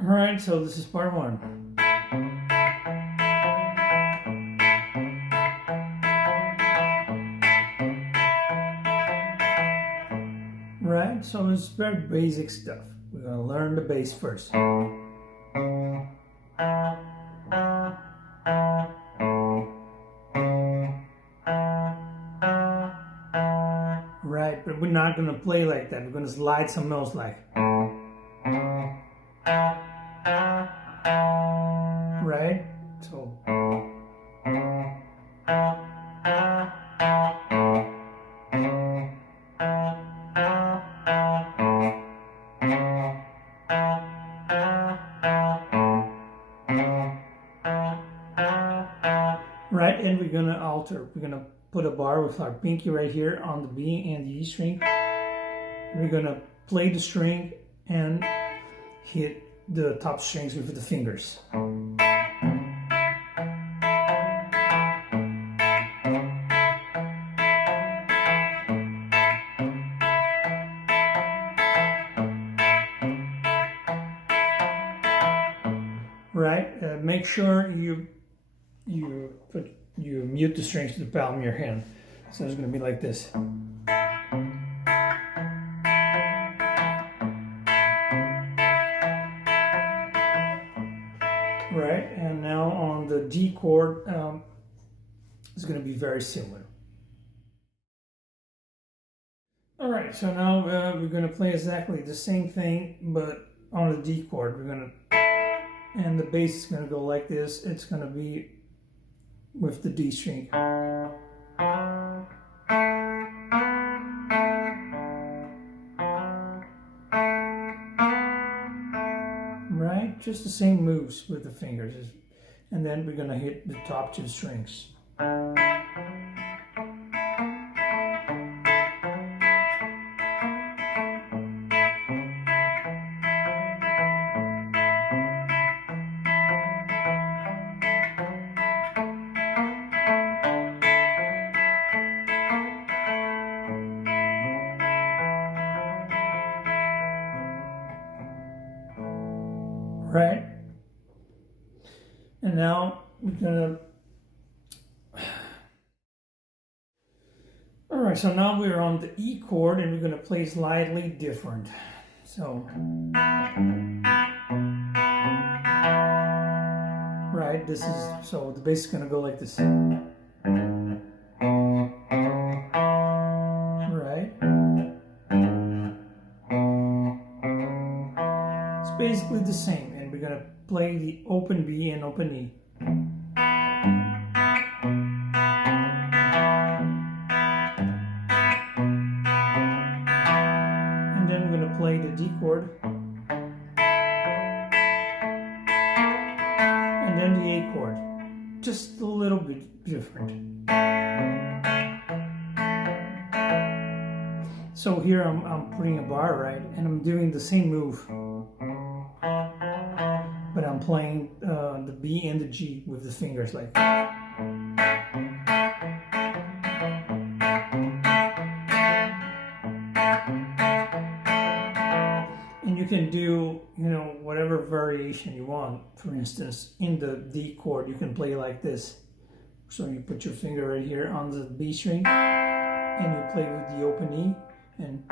Alright, so this is part one. Right, so it's very basic stuff. We're gonna learn the bass first. Right, but we're not gonna play like that. We're gonna slide some notes like. Right, so. Right, and we're gonna alter. We're gonna put a bar with our pinky right here on the B and the E string. We're gonna play the string and hit the top strings with the fingers. Right, make sure you mute the strings to the palm of your hand. So it's going to be like this. Right, and now on the D chord, it's going to be very similar. All right, so now we're going to play exactly the same thing, but on the D chord. We're going to, and the bass is going to go like this. It's going to be with the D string. Right, just the same moves with the fingers. And then we're going to hit the top two strings. Right, and now we're gonna. All right, so now we're on the E chord, and we're gonna play slightly different. So, right, this is so the bass is gonna go like this. Right. It's basically the same. We're going to play the open B and open E. And then we're going to play the D chord. And then the A chord. Just a little bit different. So here I'm putting a bar, right? And I'm doing the same move. But I'm playing the B and the G with the fingers like. And you can do, whatever variation you want. For instance, in the D chord, you can play like this. So you put your finger right here on the B string, and you play with the open E, and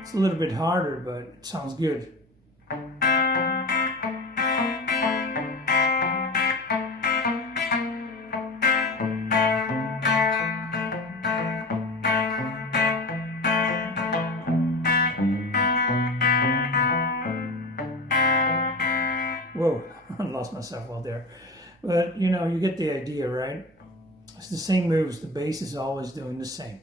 it's a little bit harder, but it sounds good. Whoa, I lost myself out there. But, you get the idea, right? It's the same moves. The bass is always doing the same.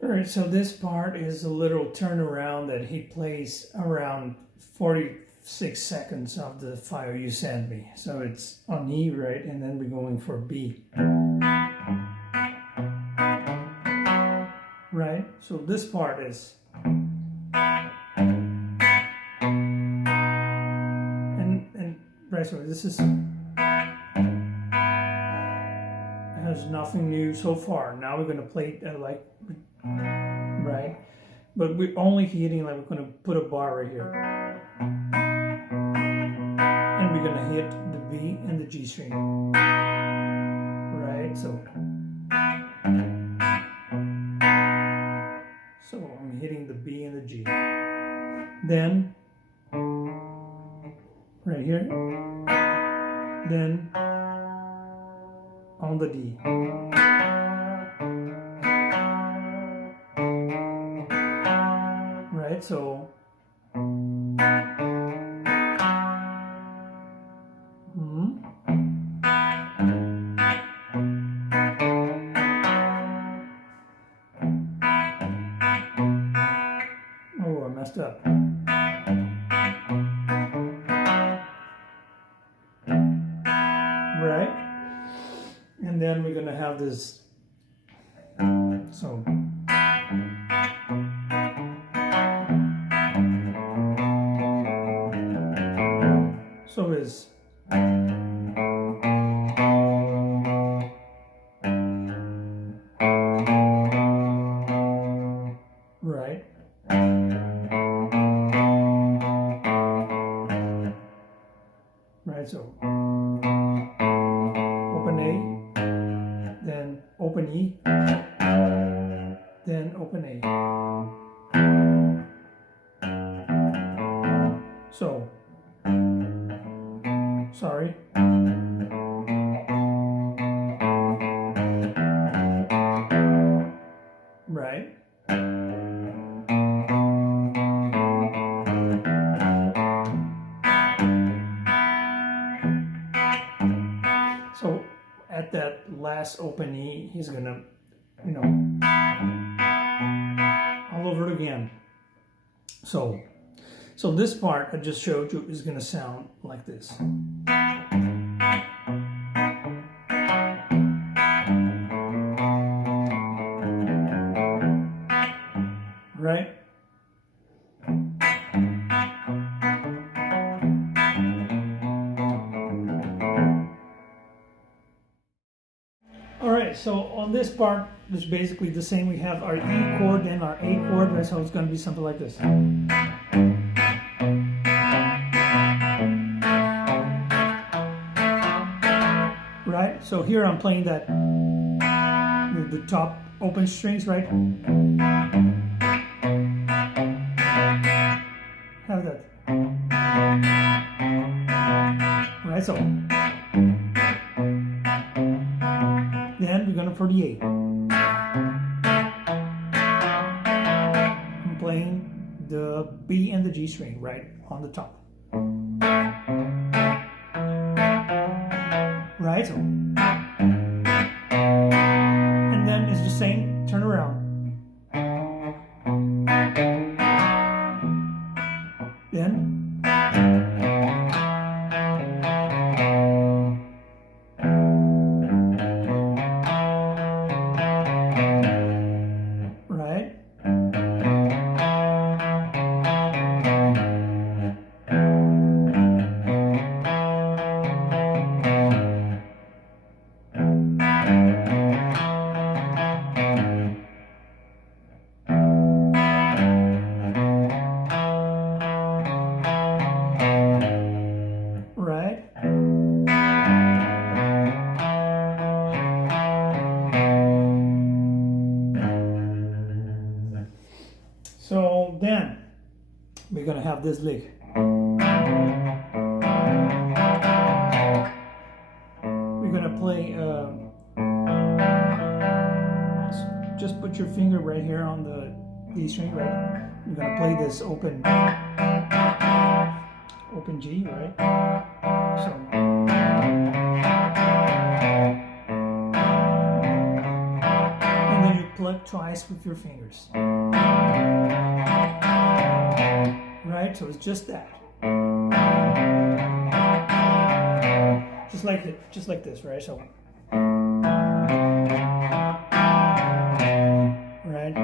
All right, so this part is a little turnaround that he plays around 46 seconds of the file you sent me. So it's on E, right? And then we're going for B. Right? So this part is. And right, so this is. there's nothing new so far. Now we're going to play it like, right? But we're only hitting, like we're going to put a bar right here. And we're going to hit the B and the G string. Right? So I'm hitting the B and the G. Then, right here. Then, on the D. Right, so oh, I messed up. Right? And then we're gonna have this, so is right. Right, so open A, then open E, then open A. So, sorry. Right. So at that last open E, he's gonna, you know, all over it again. So this part I just showed you is gonna sound like this. Right? All right, so on this part, it's basically the same. We have our E chord and our A chord, right? So it's going to be something like this. Right? So here I'm playing that, the top open strings, right? Have that. Right, so then we're gonna for the A. I'm playing the B and the G string right on the top. Right, so and then it's the same, turn around. Then right. Right. So then we're gonna have this lick. We're gonna play. Just put your finger right here on the D string, right? You're gonna play this open G, right? So. And then you pluck twice with your fingers. Right? So it's just that. Just like this, right? So right?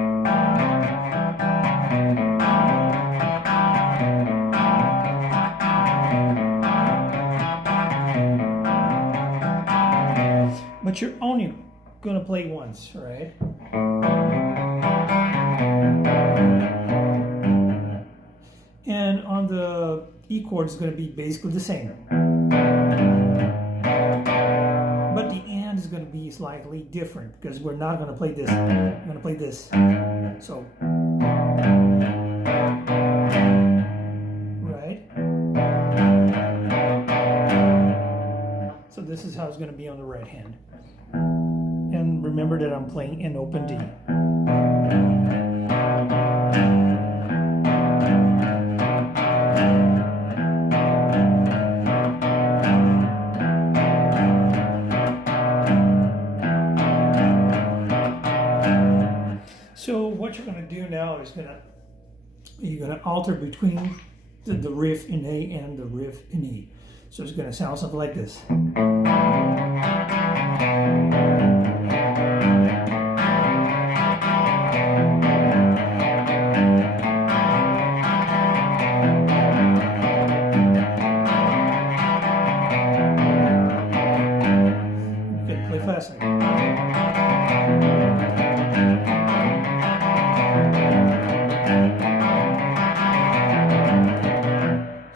But you're only gonna play once, right? And on the E chord is gonna be basically the same. But the and is gonna be slightly different because we're not gonna play this. We're gonna play this. So, right? So this is how it's gonna be on the right hand. And remember that I'm playing an open D. So what you're going to do now is you're going to alter between the riff in A and the riff in E. So it's going to sound something like this. You can play faster.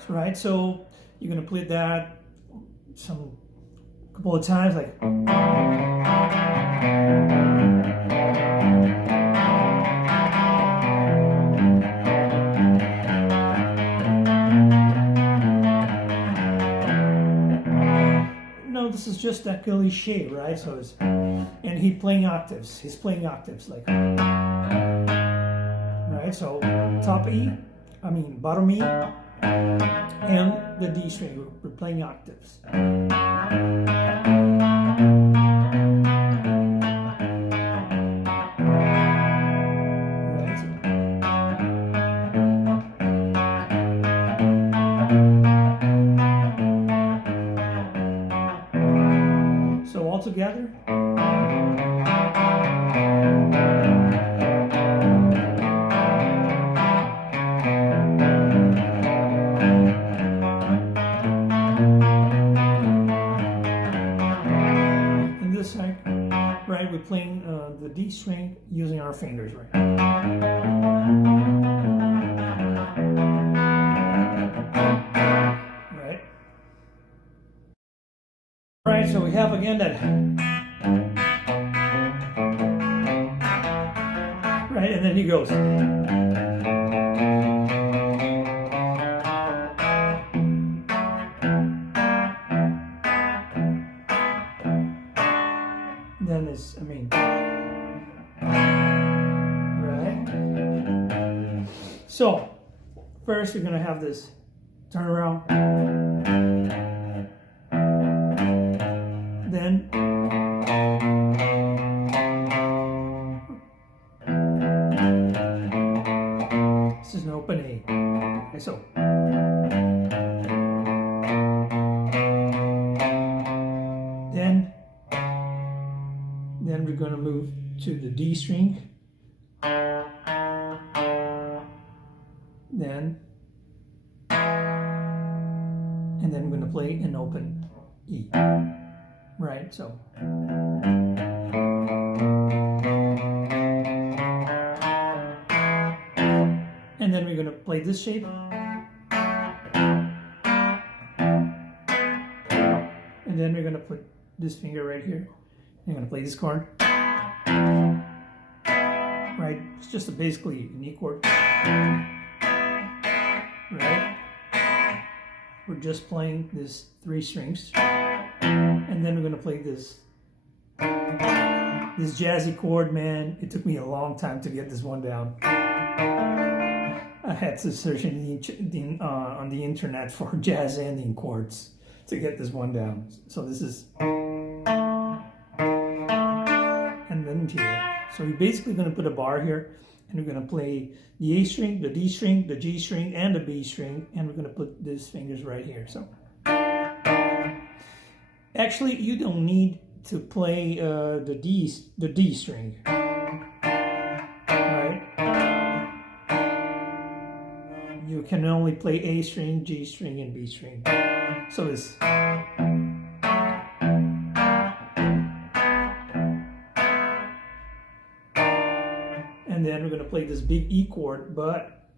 Right, so you're gonna play that couple of times, like. No, this is just that cliche, right? So it's, and he's playing octaves. He's playing octaves, like. Right, so bottom E. And the D string, we're playing octaves. Right. So all together. Right, we're playing the D string using our fingers, right? Right. Right, so we have again that. Right, and then he goes. Then it's, right? So, first we're gonna have this turn around. Then, this is an open A. Okay, so. Then we're going to move to the D string. And then we're going to play an open E. Right, so. And then we're going to play this shape. And then we're going to put this finger right here. I'm going to play this chord. Right, it's just basically an E chord. Right? We're just playing this 3 strings. And then we're going to play this jazzy chord, man. It took me a long time to get this one down. I had to search on the internet for jazz ending chords to get this one down. So this is. And then here. So we're basically going to put a bar here, and we're going to play the A string, the D string, the G string, and the B string, and we're going to put these fingers right here. So actually, you don't need to play the D string, right? You can only play A string, G string, and B string. So it's. and then we're going to play this big E chord, but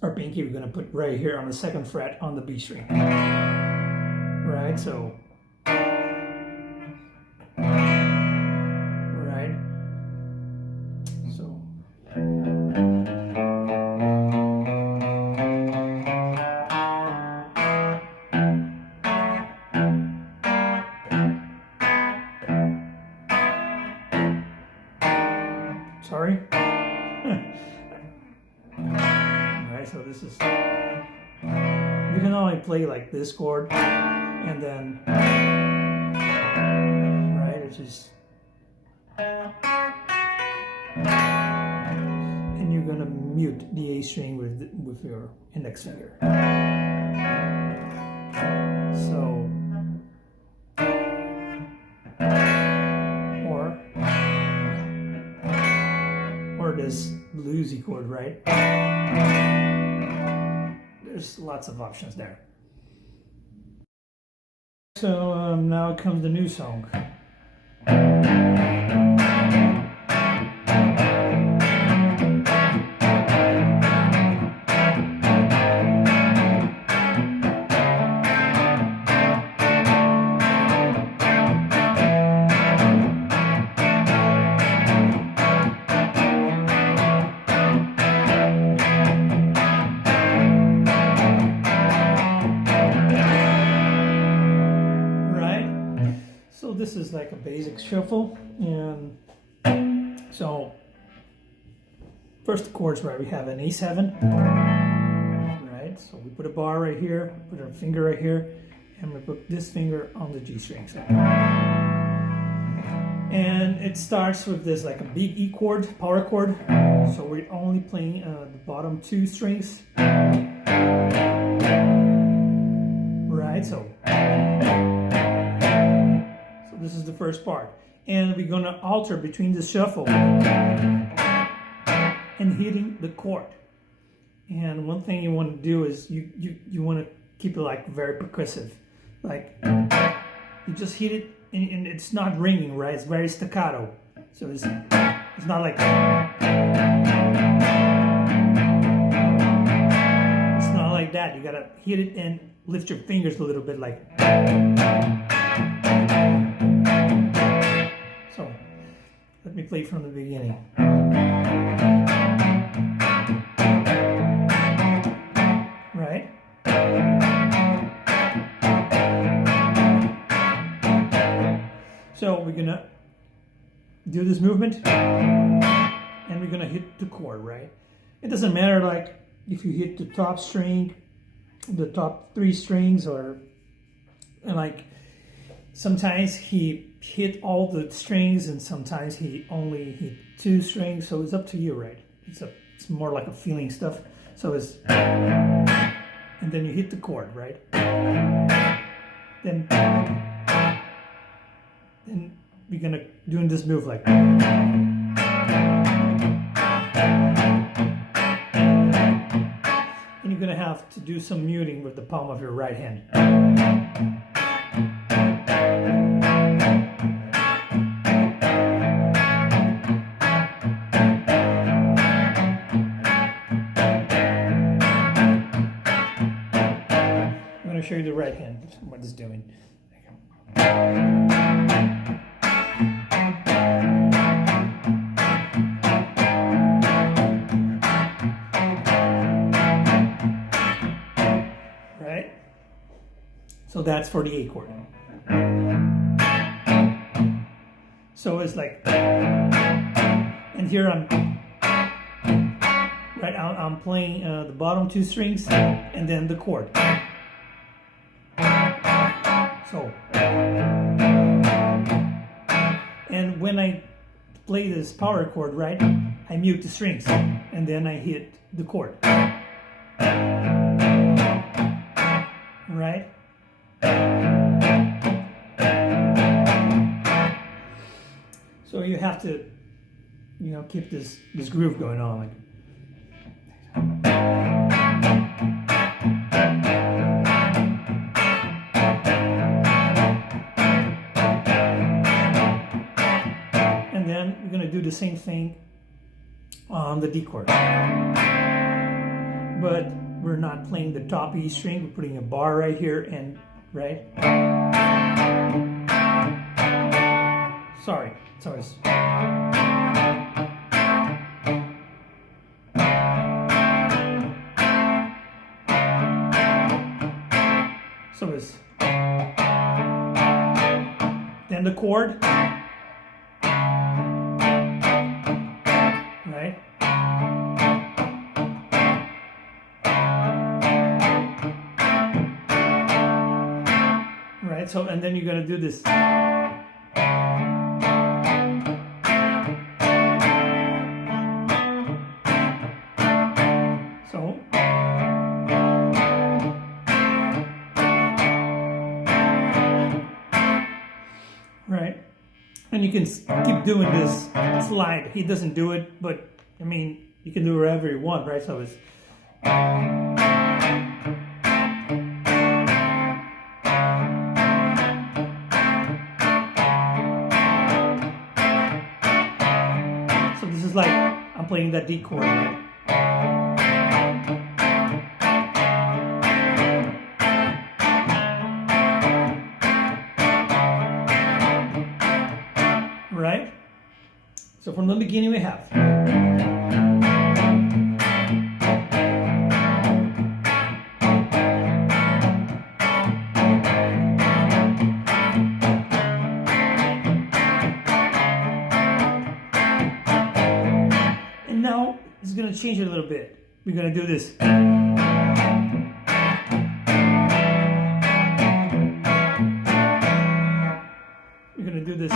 our pinky we're going to put right here on the 2nd fret on the B string. Right, so right, so sorry. Alright, so this is, you can only play like this chord, and then, right, it's just, and you're gonna mute the A string with your index finger. So, or this bluesy chord, right? There's lots of options there. So now comes the new song. So this is like a basic shuffle, and so first chords, right, we have an A7, right, so we put a bar right here, put our finger right here, and we put this finger on the G string. So, and it starts with this like a big E chord, power chord, so we're only playing the bottom 2 strings, right, so this is the first part, and we're going to alter between the shuffle and hitting the chord. And one thing you want to do is you want to keep it like very percussive, like you just hit it and it's not ringing, right? It's very staccato, so it's not like, it's not like that. You gotta hit it and lift your fingers a little bit, like. So, let me play from the beginning. Right? So, we're gonna do this movement, and we're gonna hit the chord, right? It doesn't matter, like, if you hit the top string, the top 3 strings, or, like, sometimes he hit all the strings and sometimes he only hit 2 strings, so it's up to you, right? It's more like a feeling stuff. So it's, and then you hit the chord, right? Then we're gonna doing this move like, and you're gonna have to do some muting with the palm of your right hand. Show you the right hand, what it's doing. Right? So that's for the A chord. So it's like, and here I'm playing the bottom 2 strings and then the chord. So, and when I play this power chord, right, I mute the strings and then I hit the chord, right? So you have to, keep this groove going on, like. Do the same thing on the D chord. But we're not playing the top E string, we're putting a bar right here and right. Sorry, it's so it's then the chord, right? Right, so and then you're gonna do this. So right, and you can keep doing this slide. He doesn't do it, but I mean, you can do it wherever you want, right? So it's so this is like I'm playing that D chord. Right? So from the beginning we have. And now it's going to change it a little bit. We're going to do this. We're going to do this.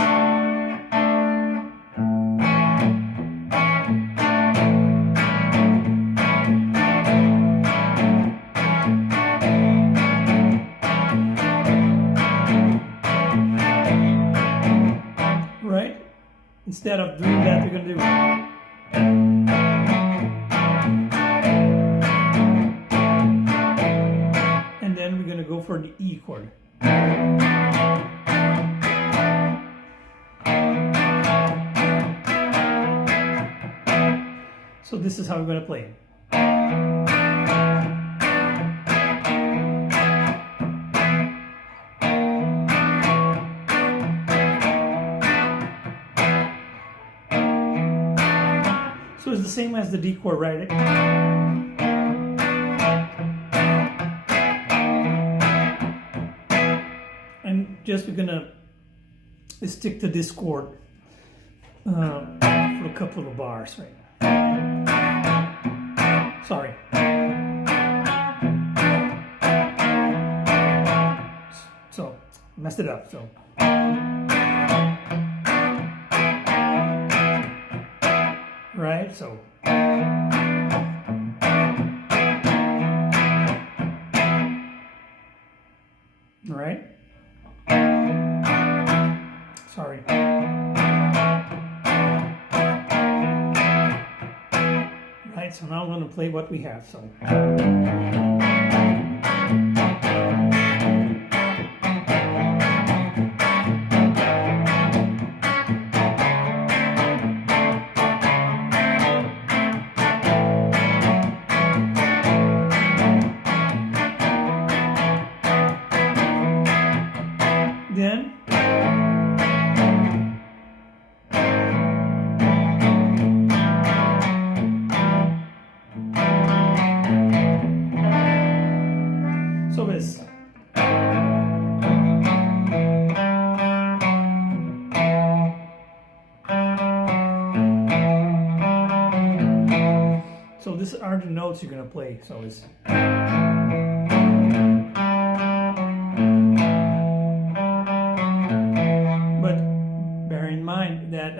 Instead of doing that, we're going to do and then we're going to go for the E chord. So this is how we're going to play it. So it's the same as the D chord, right? And just we're gonna stick to this chord for a couple of bars, right? Sorry. So messed it up. So. Right, so right, sorry, right, so now I'm going to play what we have, so then so it's so these are the notes you're gonna play, so it's that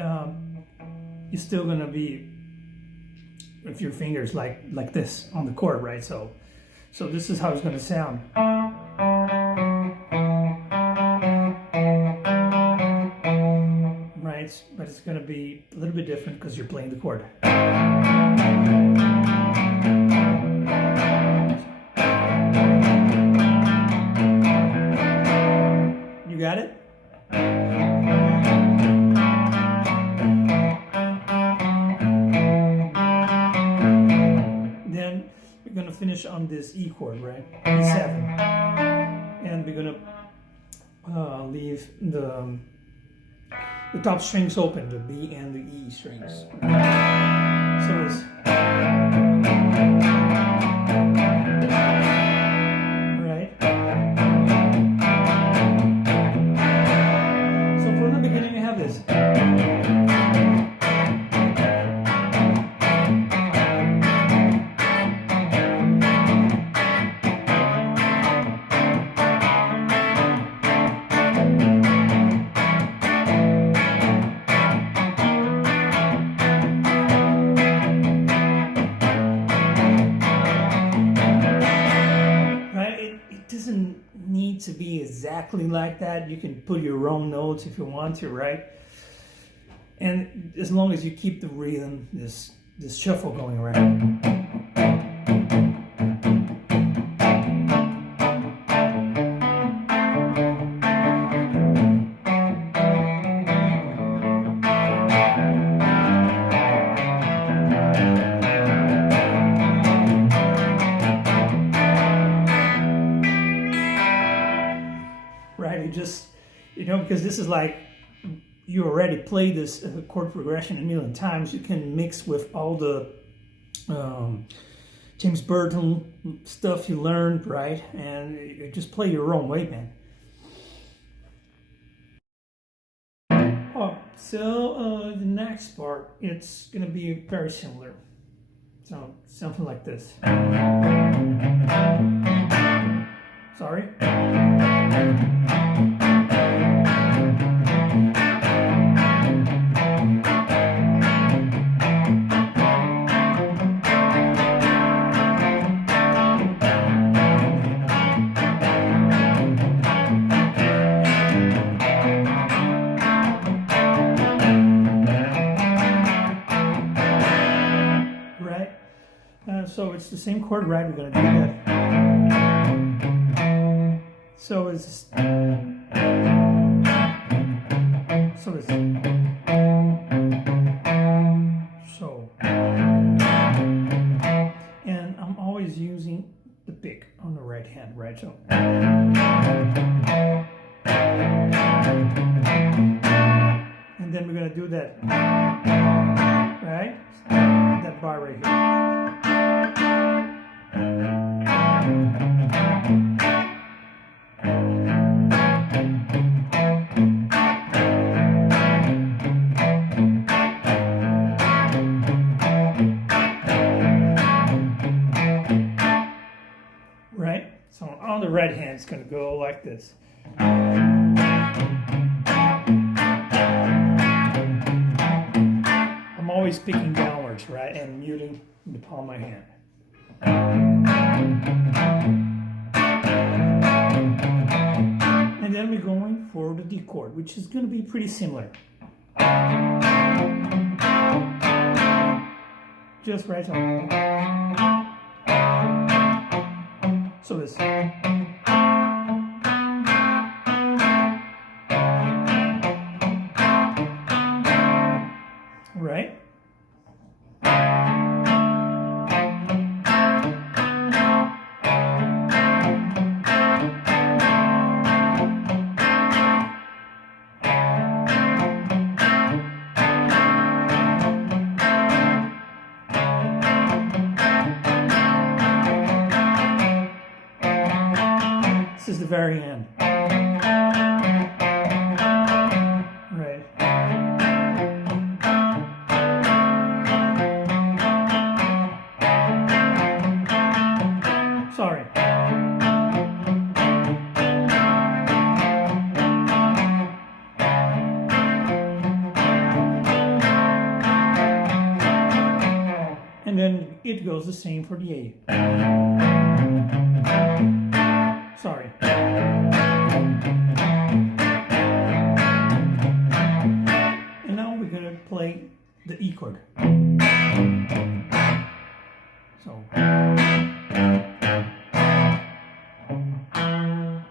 you're still gonna be with your fingers like this on the chord, right? So this is how it's gonna sound. Right, but it's gonna be a little bit different because you're playing the chord. You got it? switch on this E chord, right? E7. And we're gonna leave the top strings open, the B and the E strings. So it's right. So from the beginning, we have this. Doesn't need to be exactly like that. You can put your own notes if you want to, right? And as long as you keep the rhythm, this shuffle going around. Right, just, because this is like, you already played this chord progression a million times, you can mix with all the James Burton stuff you learned, right? And you just play your own way, man. Oh, so the next part, it's gonna be very similar. So something like this. Sorry. So it's the same chord, right? We're going to do that. So it's so, and I'm always using the pick on the right hand, right? So, and then we're going to do that, right? That bar right here. Right? So on the right hand, it's going to go like this. I'm always picking downwards, right? And muting the palm of my hand. And then we're going for the D chord, which is going to be pretty similar. Just right on. So this. Right? This is the very end. Right. Sorry. And then it goes the same for the A. Sorry. And now we're going to play the E chord. So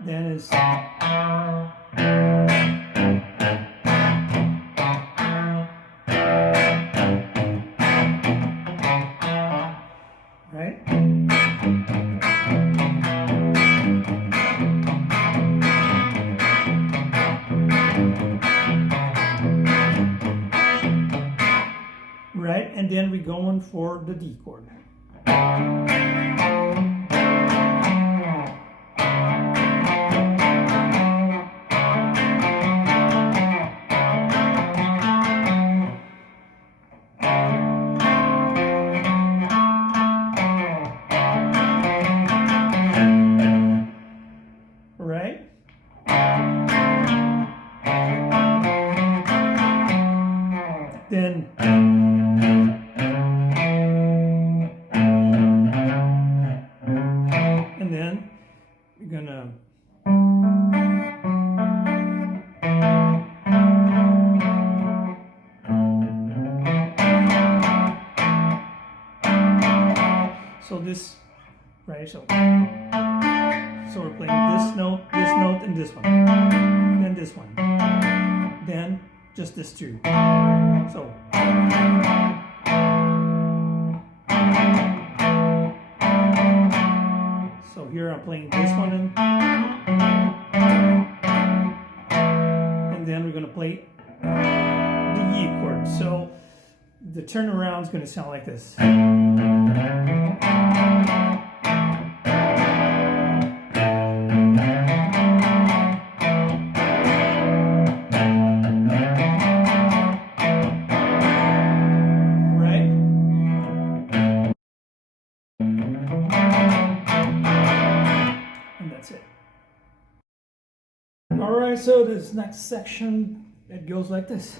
then is right? and then we're going for the D chord. Right? Then and then you're gonna so this right so we're playing this note, and this one, then this one, then just this two. So here I'm playing this one, and then we're gonna play the E chord. So the turnaround is gonna sound like this. Alright, so this next section, it goes like this.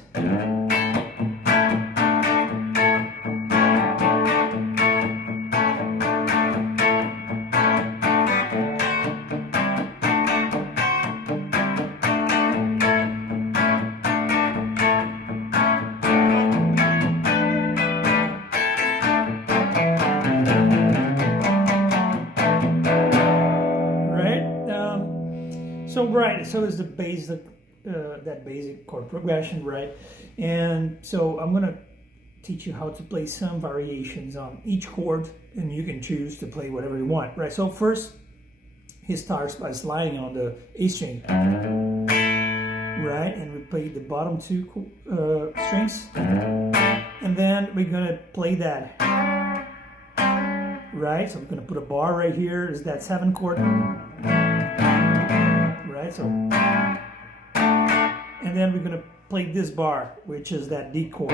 So is the basic, that basic chord progression, right? And so I'm gonna teach you how to play some variations on each chord, and you can choose to play whatever you want, right? So first, he starts by sliding on the A string, right? And we play the bottom two strings, and then we're gonna play that, right? So we're gonna put a bar right here, is that 7 chord. Right, so, and then we're gonna play this bar, which is that D chord,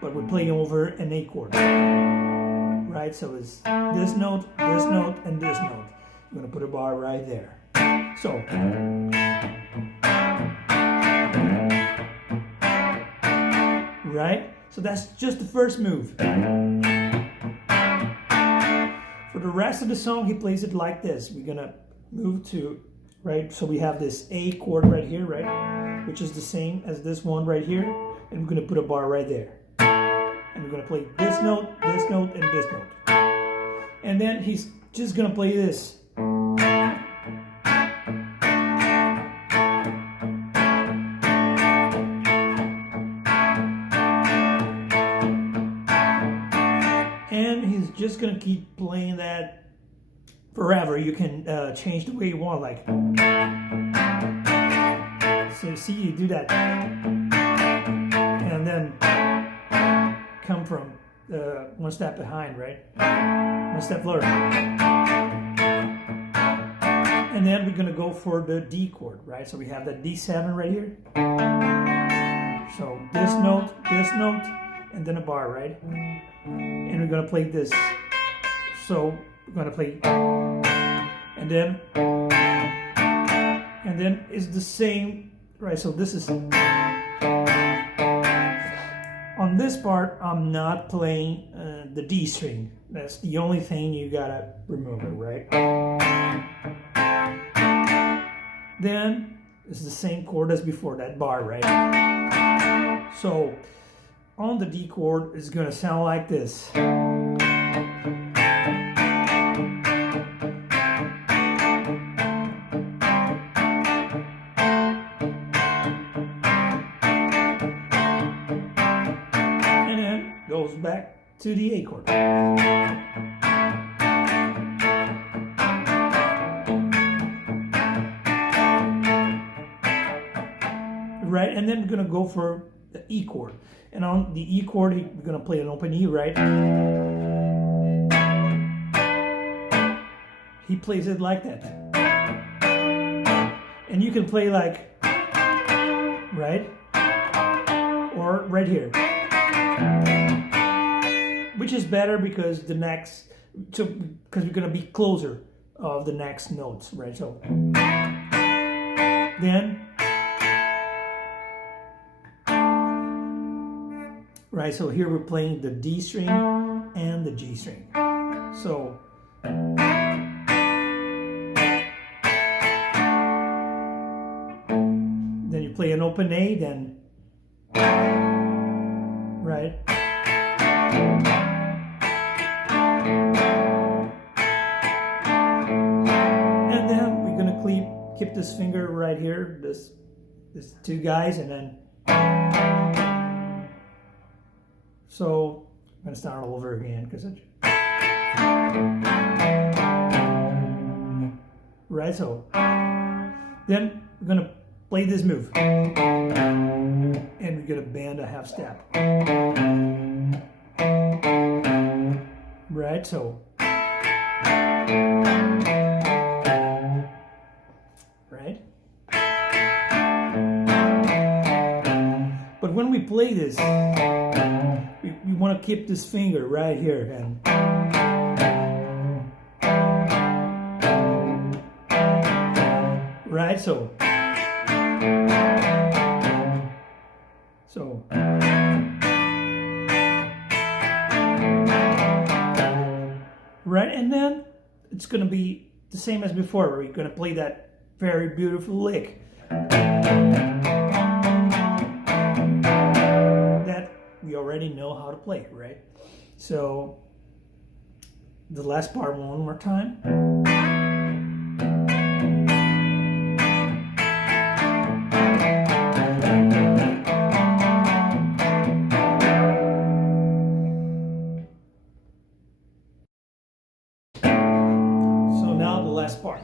but we're playing over an A chord, right? So it's this note, and this note. We're gonna put a bar right there. So, right? So that's just the first move. For the rest of the song, he plays it like this. We're gonna move to, right, so we have this A chord right here, right, which is the same as this one right here, and we're going to put a bar right there, and we're going to play this note, and this note, and then he's just going to play this. And he's just going to keep playing that forever. You can change the way you want, like, so see, you do that, and then come from one step behind, right, one step lower, and then we're gonna go for the D chord, right? So we have that D7 right here, so this note, and then a bar, right, and we're gonna play this, so we're gonna play, and then it's the same, right? So this is, on this part, I'm not playing the D string. That's the only thing you gotta remember, right? Then it's the same chord as before, that bar, right? So on the D chord, it's gonna sound like this. Goes back to the A chord. Right, and then we're gonna go for the E chord. And on the E chord, we're gonna play an open E, right? He plays it like that. And you can play like, right? Or right here. Which is better because the next, because we're gonna be closer of the next notes, right? So then, right, so here we're playing the D string and the G string. So then you play an open A, then, right? And then we're gonna keep this finger right here, this two guys, and then, so I'm gonna start all over again because right, so then we're gonna play this move and we're gonna bend a half step, right? So right, but when we play this, we want to keep this finger right here, and right, so right, and then it's going to be the same as before. We're going to play that very beautiful lick that we already know how to play, right? So the last part one more time. So now the last part.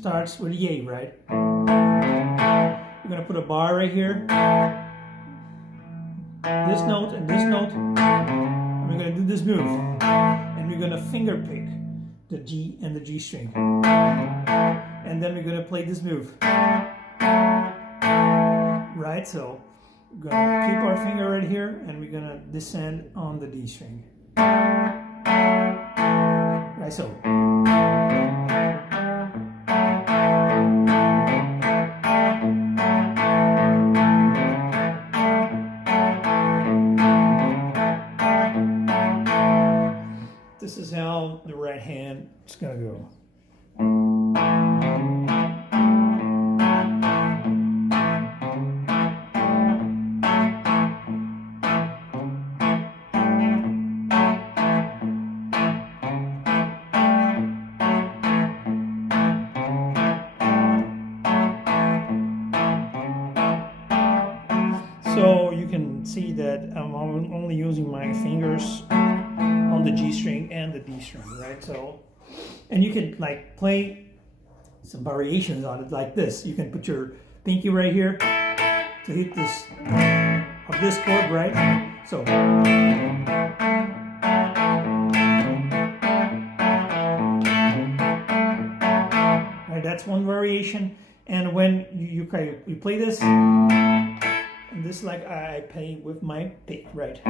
Starts with the A, right? We're gonna put a bar right here, this note and this note, and we're gonna do this move, and we're gonna finger pick the G and the G string, and then we're gonna play this move, right? So we're gonna keep our finger right here, and we're gonna descend on the D string, right? So. This is how the right hand is going to go. So you can see that I'm only using my fingers on the G string and the D string, right? So, and you can like play some variations on it like this. You can put your pinky right here to hit this of this chord, right? So, right, that's one variation. And when you play this, and this like I play with my pick, right?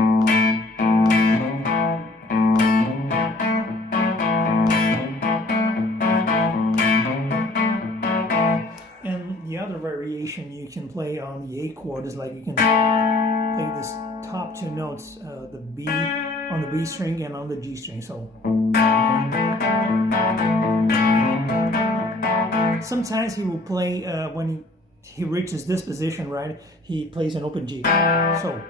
Variation you can play on the A chord is like you can play this top two notes, the B on the B string and on the G string. So sometimes he will play when he reaches this position, right? He plays an open G. So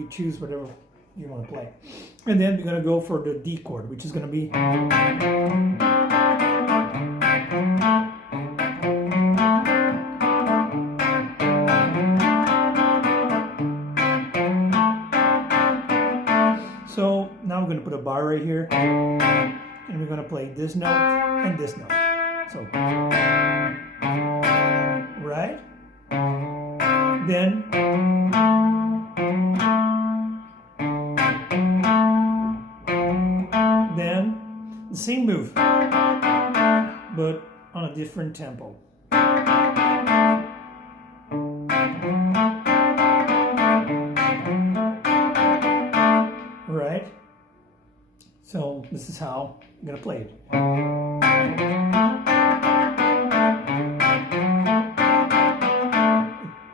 you choose whatever you want to play. And then we're going to go for the D chord, which is going to be so now we're going to put a bar right here, and we're going to play this note and this note. So, right? Then the same move, but on a different tempo. Right? So this is how I'm gonna play it.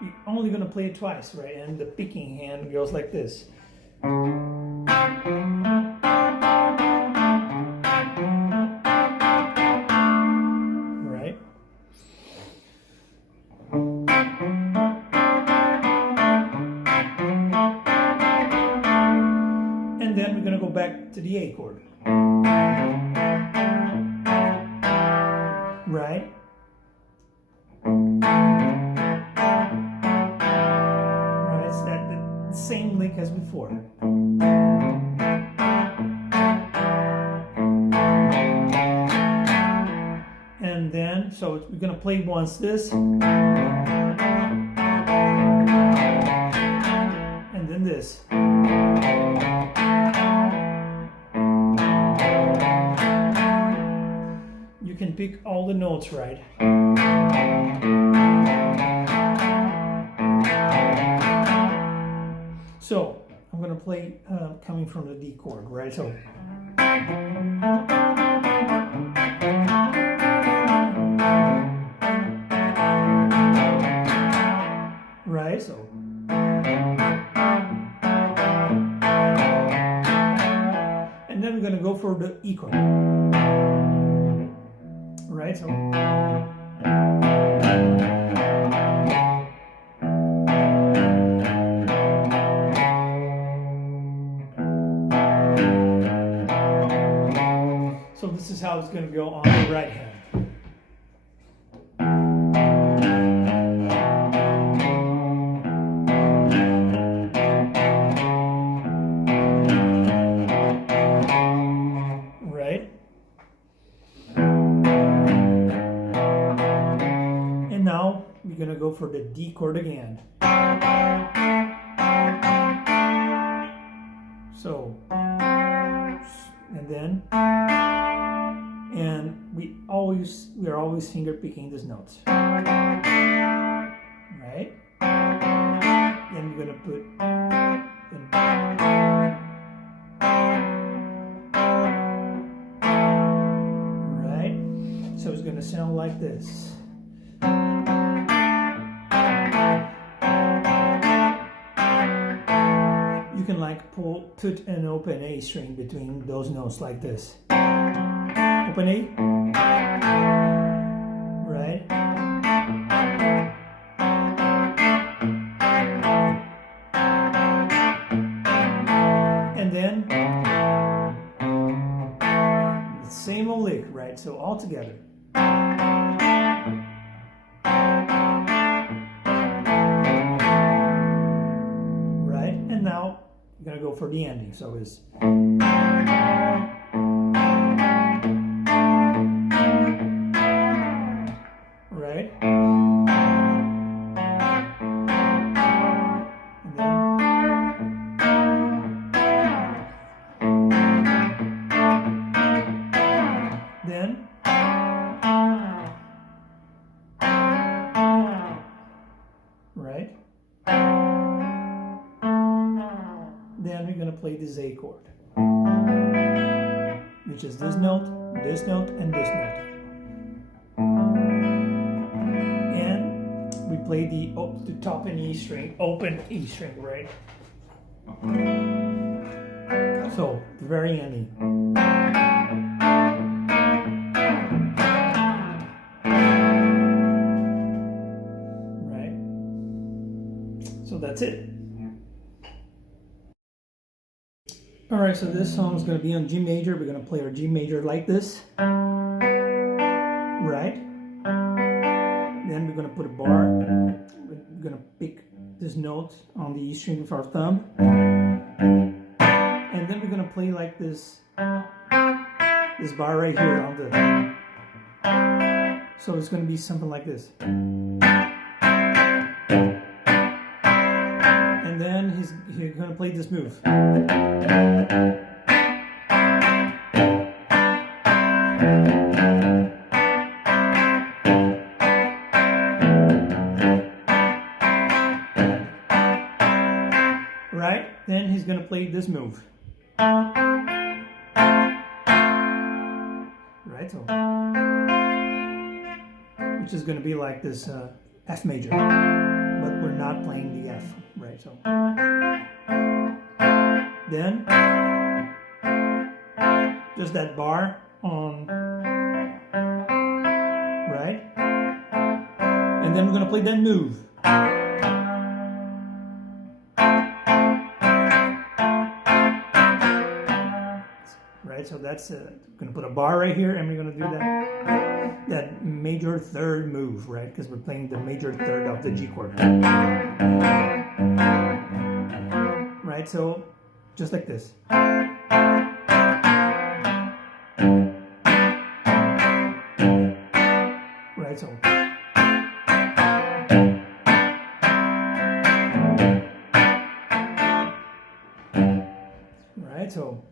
You're only gonna play it twice, right? And the picking hand goes like this. Right? And then we're gonna go back to the A chord. Right? Right, it's that the same lick as before. And then, so we're gonna play once this, and then this. You can pick all the notes right. So I'm gonna play coming from the D chord, right? So. Right, so. And then we're gonna go for the E chord. Right, so. So this is how it's gonna go on the right hand. Now we're gonna go for the D chord again. So, and then, and we are always finger picking these notes, right? Then we're gonna put, right? So it's gonna sound like this. You can like put an open A string between those notes like this. Open A, right? And then the same old lick, right? So all together. Now I'm gonna go for the ending. So it's right, and then right. Then we're going to play this A chord, which is this note, and this note. And we play the top and E string, open E string, right? So, the very ending. Right? So that's it. Alright, so this song is going to be on G major. We're going to play our G major like this. Right? Then we're going to put a bar. We're going to pick this note on the E string with our thumb. And then we're going to play like this bar right here on the... So it's going to be something like this. And then he's going to play this move. Right? Then he's going to play this move. Right? So, which is going to be like this F major, but we're not playing the F, right? So, then just that bar on, right? And then we're going to play that move. Right, so that's going to put a bar right here, and we're going to do that major third move, right? Because we're playing the major third of the G chord. Right, so just like this. Right, so. Right, so.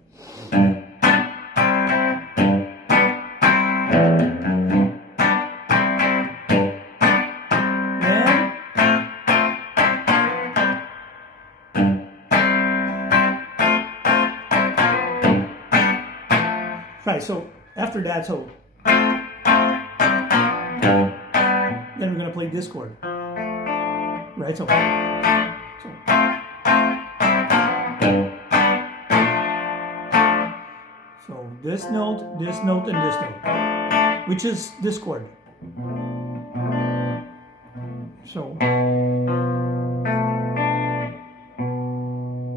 Right, so after that, so then we're going to play this chord. Right, so this note, and this note, which is this chord. So,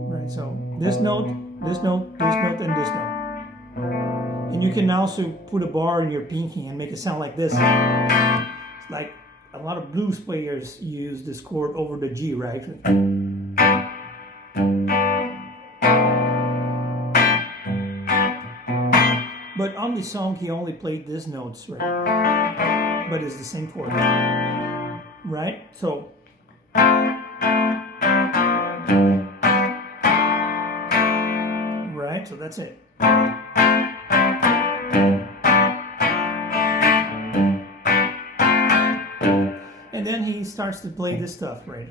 right, so this note, and this note. And you can also put a bar in your pinky and make it sound like this. It's like a lot of blues players use this chord over the G, right? But on the song, he only played these notes, right? But it's the same chord, right? So, right? So that's it. And then he starts to play this stuff, right?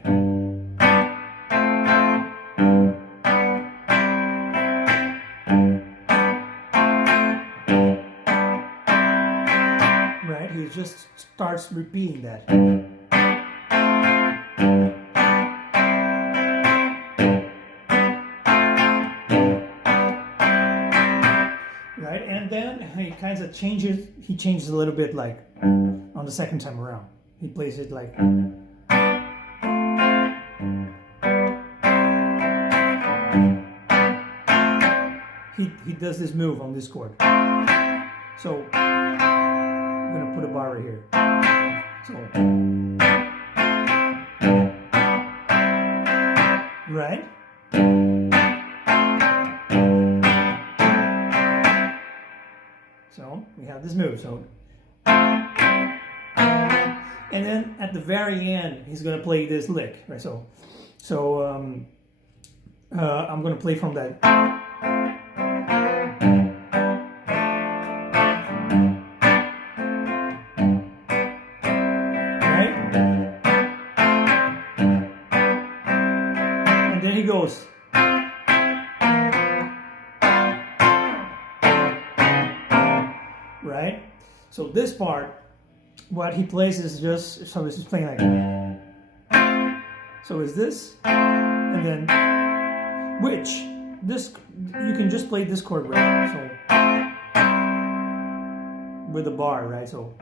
Right? He just starts repeating that. Right? And then he kind of changes, he changes a little bit like on the second time around. He plays it like he does this move on this chord. So I'm gonna put a bar right here. So right. So we have this move. So. And then at the very end, he's going to play this lick, right? So I'm going to play from that. Right? And then he goes. Right? So this part, what he plays is just, so he's playing like, so is this, and then, which, this, you can just play this chord, right, so, with a bar, right, so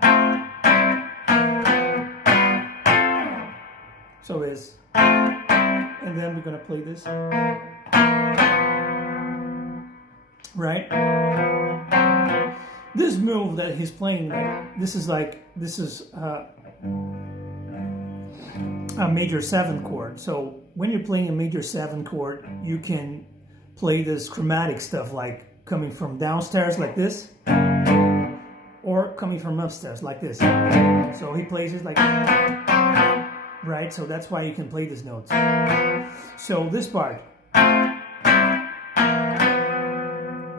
is, and then we're gonna play this, right? This move that he's playing, this is a major 7 chord. So when you're playing a major 7 chord, you can play this chromatic stuff, like coming from downstairs like this, or coming from upstairs like this. So he plays it like, right? So that's why you can play these notes. So this part,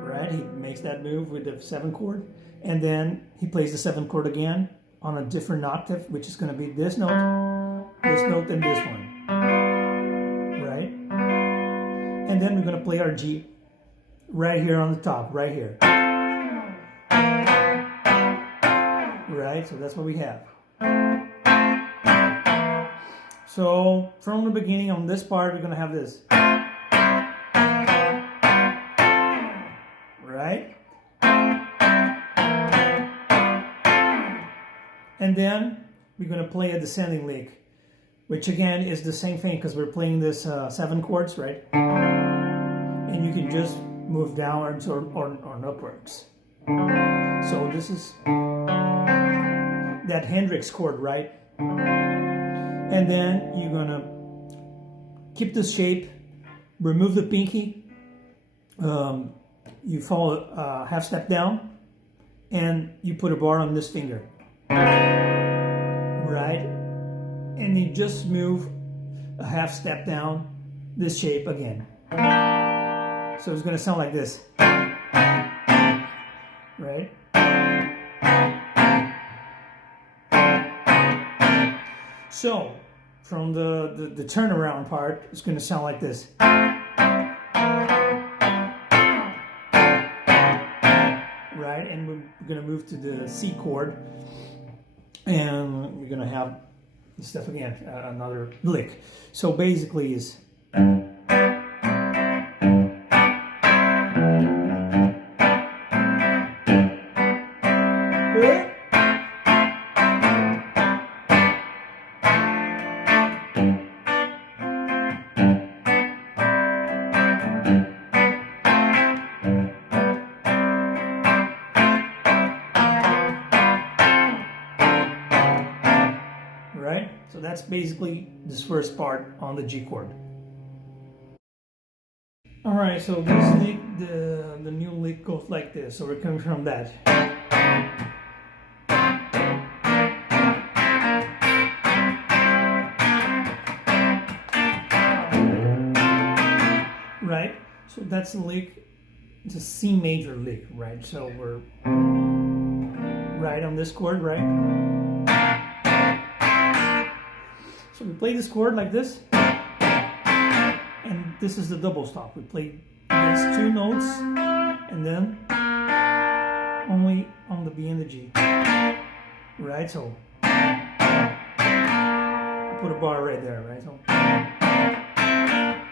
right? He makes that move with the 7 chord, and then he plays the 7 chord again on a different octave, which is going to be this note, and this one, right? And then we're going to play our G right here on the top, right here. Right, so that's what we have. So from the beginning on this part, we're going to have this. Right? And then we're going to play a descending lick, which again is the same thing because we're playing this 7 chords, right? And you can just move downwards or upwards. So this is that Hendrix chord, right? And then you're gonna keep this shape, remove the pinky, you follow a half step down, and you put a bar on this finger, right? And you just move a half step down this shape again. So it's gonna sound like this, right? So from the turnaround part, it's going to sound like this. Right? And we're going to move to the C chord, and we're going to have this stuff again, another lick. So basically is right? So that's basically this first part on the G chord. All right, so this lick, the new lick goes like this. So we're coming from that. Right? So that's the lick. It's a C major lick, right? So we're right on this chord, right? So we play this chord like this, and this is the double stop. We play these 2 notes, and then only on the B and the G, right? So I put a bar right there, right? So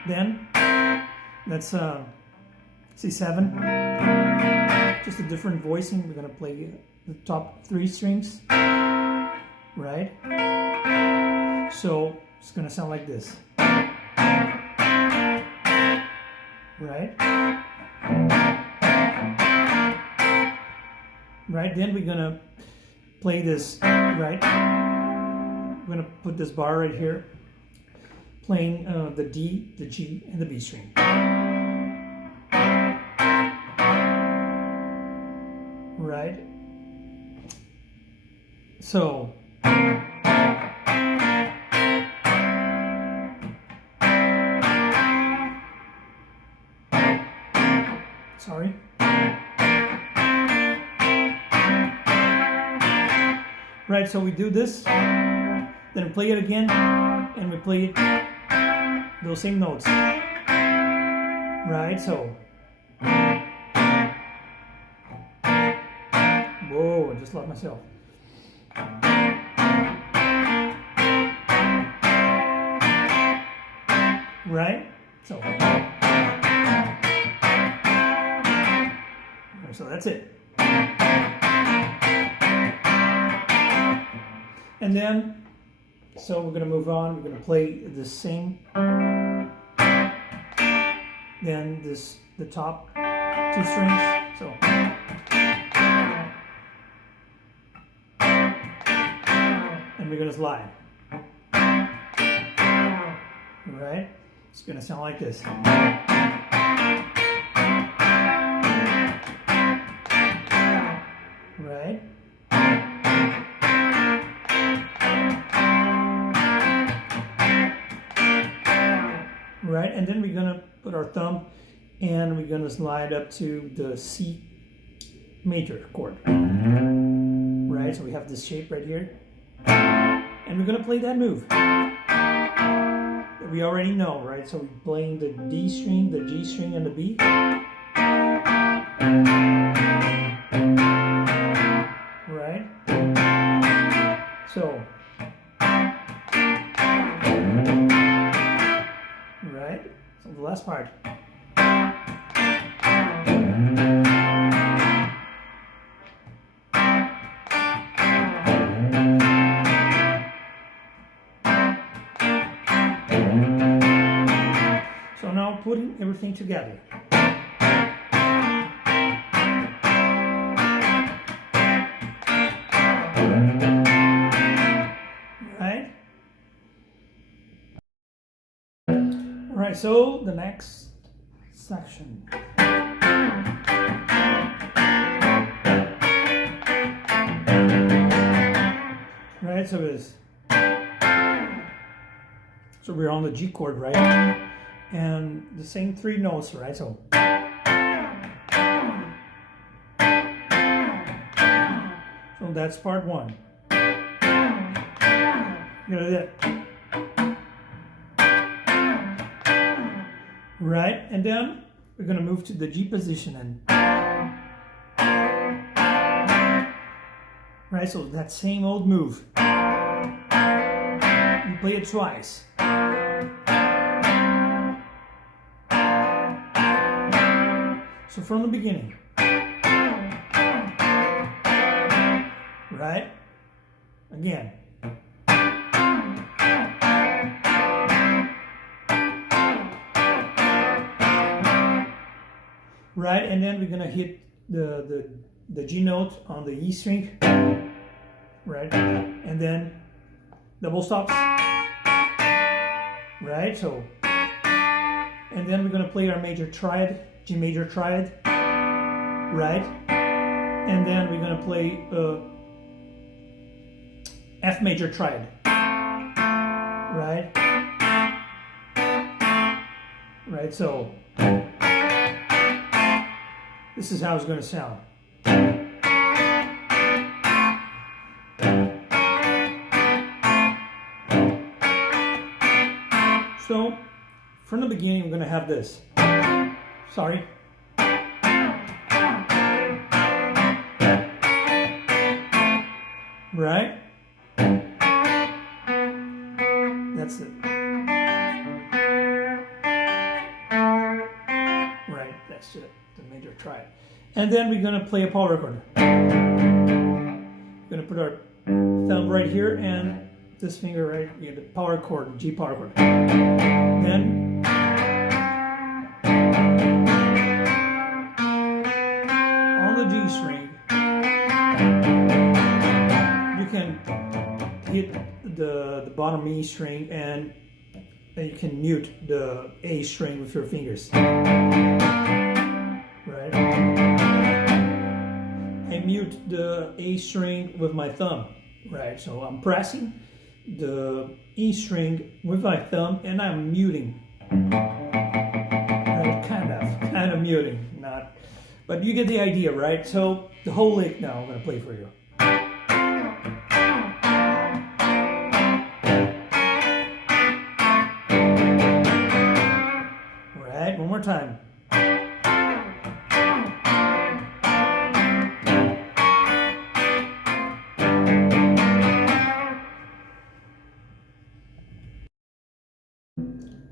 then that's C7, just a different voicing. We're gonna play the top 3 strings, right? So it's gonna sound like this, right? Right, then we're gonna play this, right? We're gonna put this bar right here, playing the D, the G, and the B string. Right? So sorry. Right, so we do this, then we play it again, and we play it those same notes. Right, so whoa, I just lost myself. Right, so that's it. And then, so we're going to move on. We're going to play the same. Then the top 2 strings. So and we're gonna slide. Right? It's gonna sound like this. Right? Right, and then we're gonna put our thumb and we're gonna slide up to the C major chord. Right, so we have this shape right here. And we're gonna play that move that we already know, right? So we're playing the D string, the G string, and the B. Right? So, right? So the last part. So now putting everything together. Right? All right, so the next section. Right, so it is. So we're on the G chord, right? And the same 3 notes, right? So that's part 1. You know that. Right, and then we're gonna move to the G position and right, so that same old move. You play it twice. So from the beginning. Right? Again. Right, and then we're gonna hit the G note on the E string. Right? And then double stops. Right? So and then we're gonna play our major triad, G major triad. Right? And then we're gonna play F major triad. Right? Right, so this is how it's going to sound. So from the beginning, we're going to have this. Sorry. Right? That's it. Right, that's it. The major triad. And then we're going to play a power chord. We're going to put our thumb right here and this finger right here, the power chord, G power chord. Then on the G string, you can hit the bottom E string and you can mute the A string with your fingers. Right? I mute the A string with my thumb. Right? So I'm pressing the E string with my thumb and I'm muting. Right? Kind of muting, not. But you get the idea, right? So the whole lick now I'm going to play for you. Right? One more time.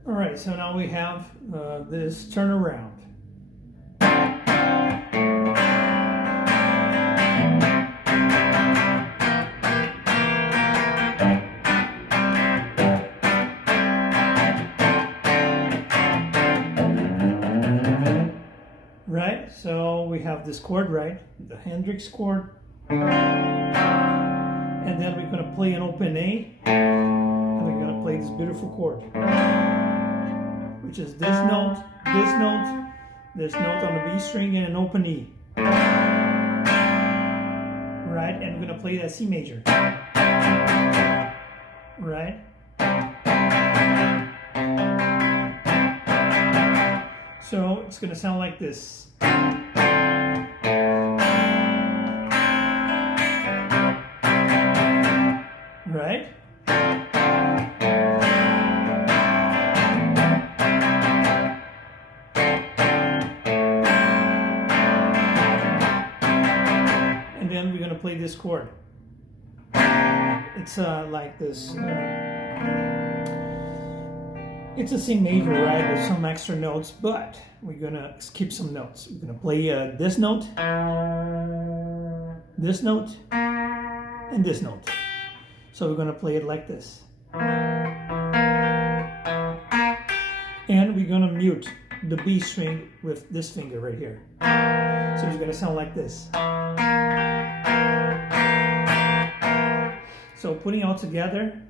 All right, so now we have this turnaround. right? So we have this chord, right? The Hendrix chord. And then we're going to play an open A. And we're going to play this beautiful chord, which is this note, this note, this note on the B string, and an open E. Right? And we're going to play that C major. Right? So it's going to sound like this. Right? And then we're going to play this chord. It's like this. It's a C major, right, with some extra notes, but we're going to skip some notes. We're going to play this note, and this note. So we're going to play it like this. And we're going to mute the B string with this finger right here. So it's going to sound like this. So putting it all together.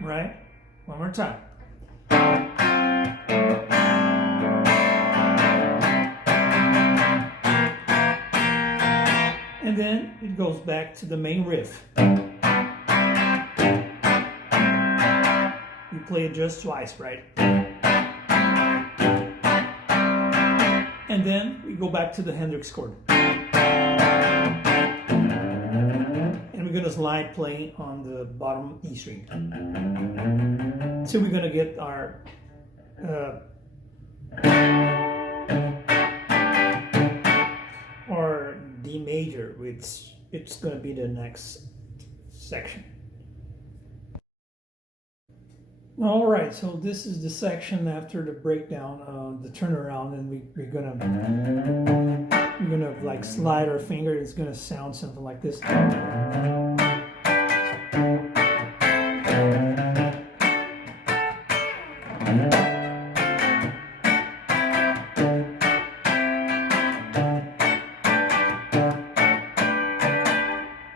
Right? One more time. And then it goes back to the main riff. You play it just twice, right? And then we go back to the Hendrix chord. And we're going to slide playing on the bottom E string. So we're going to get our D major, which it's going to be the next section. All right, so this is the section after the breakdown, the turnaround, and we're gonna like slide our finger. It's gonna sound something like this.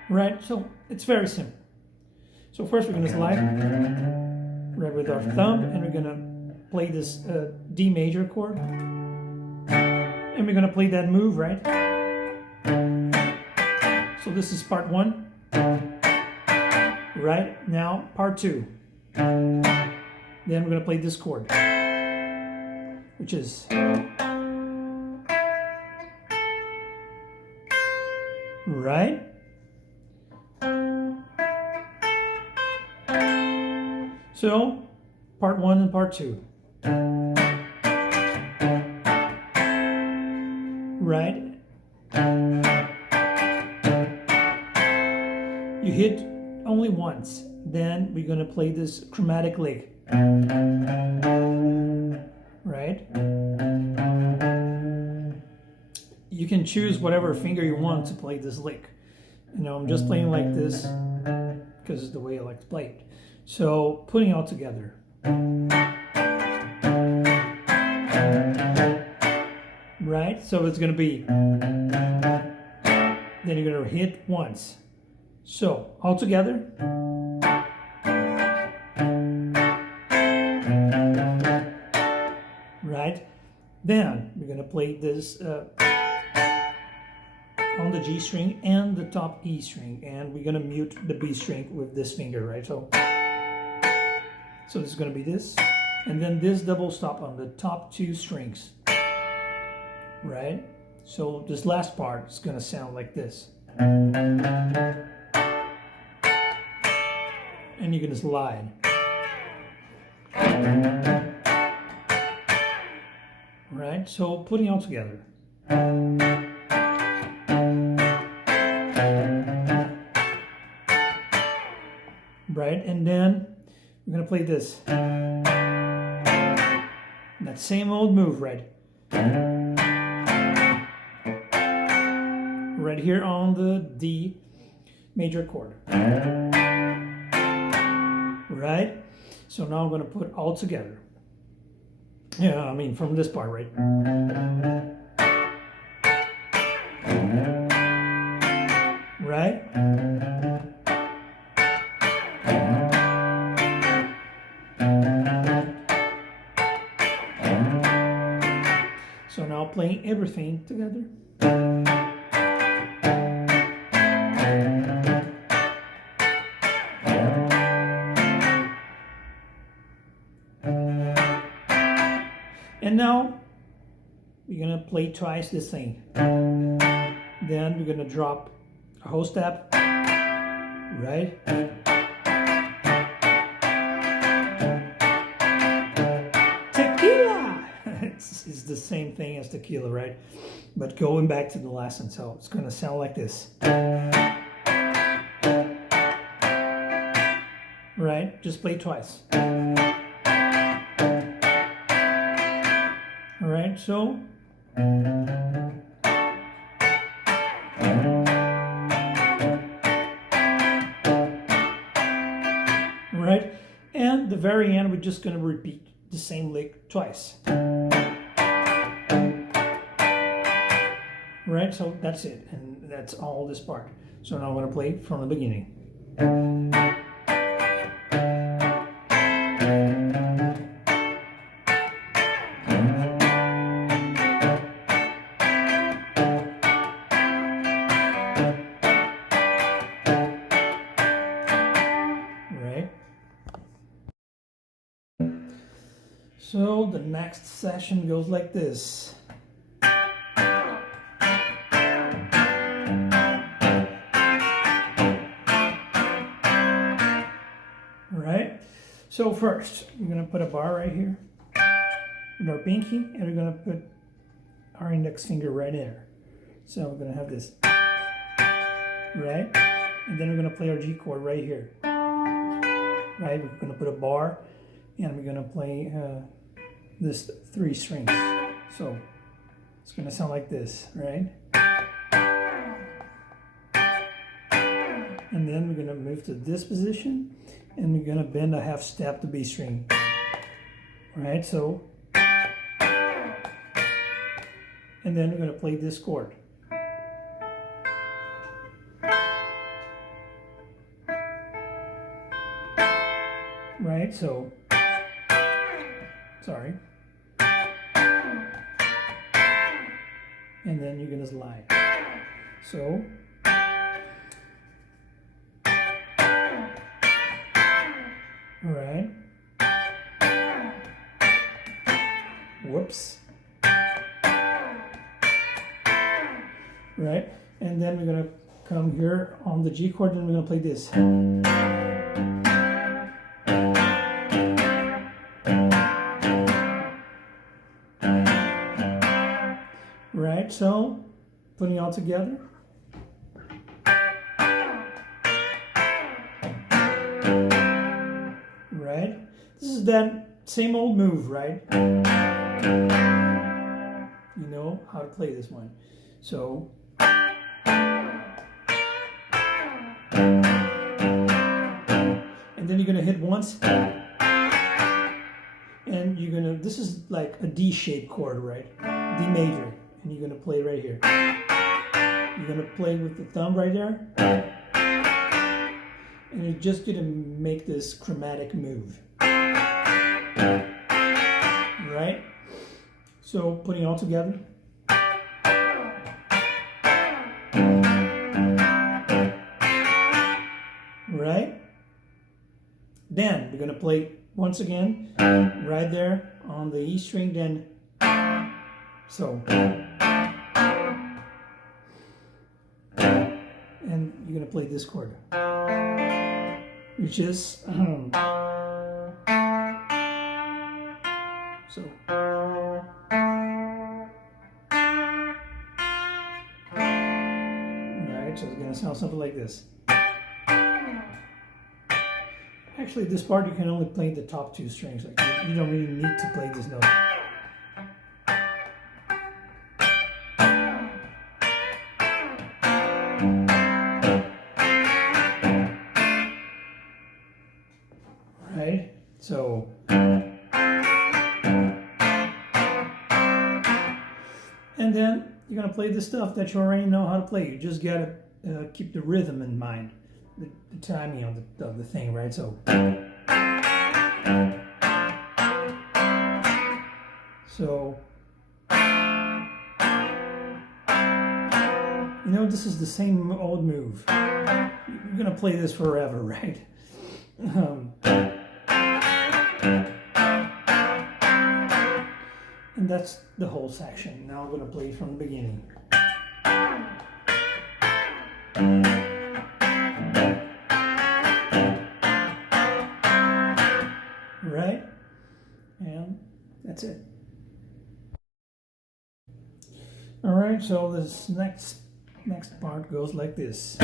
Right, so it's very simple. So first we're gonna slide right with our thumb, and we're gonna play this D major chord, and we're gonna play that move, right? So this is part one. Right, now part two. Then we're gonna play this chord, which is right. So, part one and part two. Right? You hit only once. Then we're going to play this chromatic lick. Right? You can choose whatever finger you want to play this lick. You know, I'm just playing like this because it's the way I like to play it. So, putting it all together. Right? So it's going to be, then you're going to hit once. So, all together. Right? Then we're going to play this on the G string and the top E string, and we're going to mute the B string with this finger, right? So this is going to be this, and then this double stop on the top two strings, right? So this last part is going to sound like this. And you're going to slide. Right? So putting it all together. Right? And then we're going to play this. That same old move, right? Right here on the D major chord. right? So now I'm going to put all together. Yeah, I mean from this part, right? Right? So now playing everything together. And now we're gonna play twice this thing. Then we're gonna drop a whole step, right? Tequila! It's the same thing as tequila, right? But going back to the lesson, so it's gonna sound like this. Right? Just play twice. All right, so right, and the very end we're just going to repeat the same lick twice. Right, so that's it, and that's all this part. So now I'm going to play from the beginning. So the next session goes like this. Alright, so first we're going to put a bar right here with our pinky, and we're going to put our index finger right there. So we're going to have this, right? And then we're going to play our G chord right here. Right, we're going to put a bar, and we're going to play this 3 strings. So it's going to sound like this, right? And then we're going to move to this position, and we're going to bend a half step the B string. Right, so, and then we're going to play this chord. Right, so, sorry. And then you're going to slide. So, right. Whoops. Right, and then we're going to come here on the G chord, and we're going to play this. Right, so putting it all together. Right, this is that same old move, right? You know how to play this one. So, and then you're gonna hit once, and you're gonna, this is like a D-shaped chord, right? D major. And you're going to play right here. You're going to play with the thumb right there. And you're just going to make this chromatic move. Right? So putting it all together. Right? Then we're going to play once again right there on the E string, then so. And you're going to play this chord, which is so. Alright, so it's going to sound something like this. Actually, this part you can only play the top 2 strings. Like you don't really need to play this note. right? So and then you're gonna play the stuff that you already know how to play. You just gotta keep the rhythm in mind, the timing of the thing, right? So you know, this is the same old move. You're gonna play this forever, right? And that's the whole section. Now I'm gonna play it from the beginning. Right? And that's it. All right, so this next part goes like this.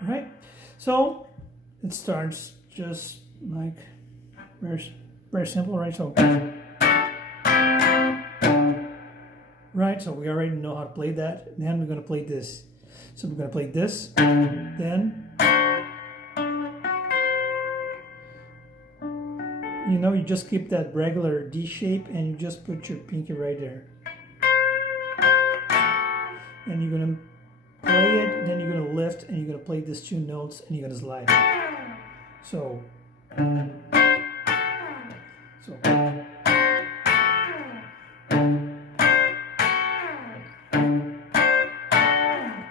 Right? So it starts just like very simple, right? So right, so we already know how to play that. Then we're going to play this. So we're going to play this, then, you know, you just keep that regular D shape and you just put your pinky right there. And you're going to play it, then you're going to lift, and you're going to play these two notes, and you're going to slide. So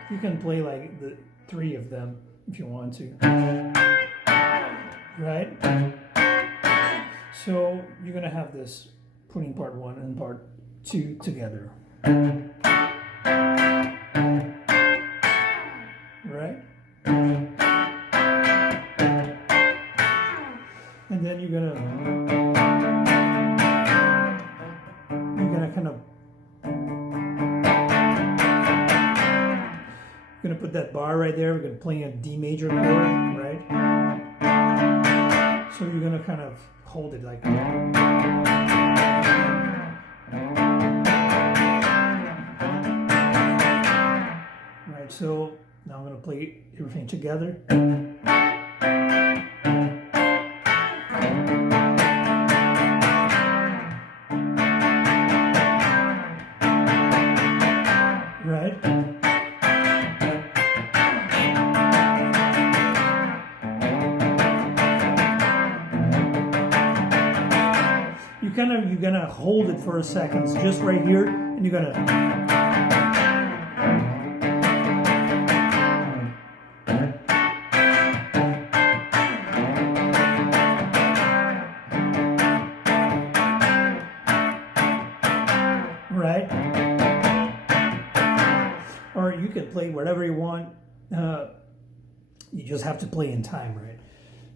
you can play like the 3 of them if you want to, right? So you're gonna have this putting part 1 and part 2 together, right? And then you're gonna kind of put that bar right there. We're going to play a D major chord, right? So you're going to kind of hold it like right. So now I'm going to play everything together. Right? You're gonna hold it for a second, just right here, and you're gonna right, or you can play whatever you want. You just have to play in time, right?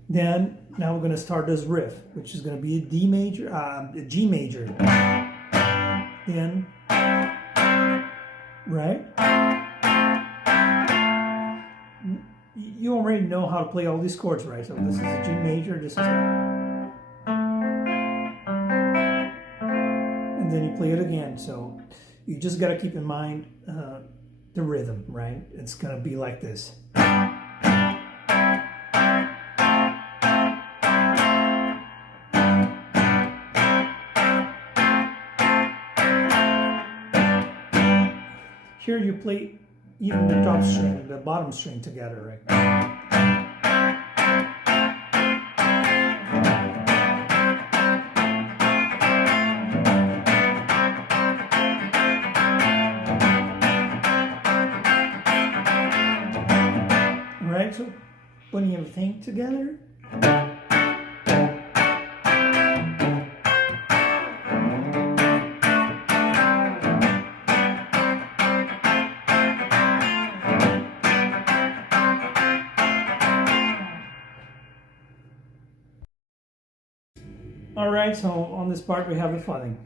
Then now we're going to start this riff, which is going to be a D major, a G major. Then, right? You already know how to play all these chords, right? So this is a G major, this is a, and then you play it again. So you just got to keep in mind the rhythm, right? It's going to be like this. Here you play even the top string and the bottom string together, right? Right, so putting everything together. All right, so on this part we have the flooding.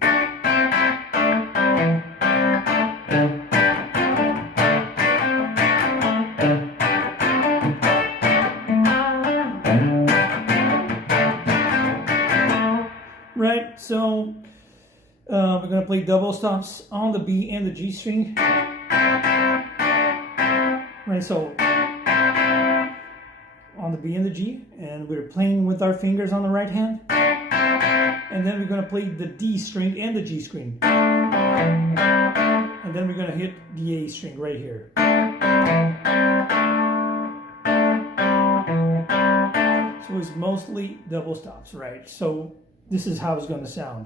Right, so we're going to play double stops on the B and the G string. Right, so on the B and the G, and we're playing with our fingers on the right hand. And then we're going to play the D string and the G string. And then we're going to hit the A string right here. So it's mostly double stops, right? So this is how it's going to sound.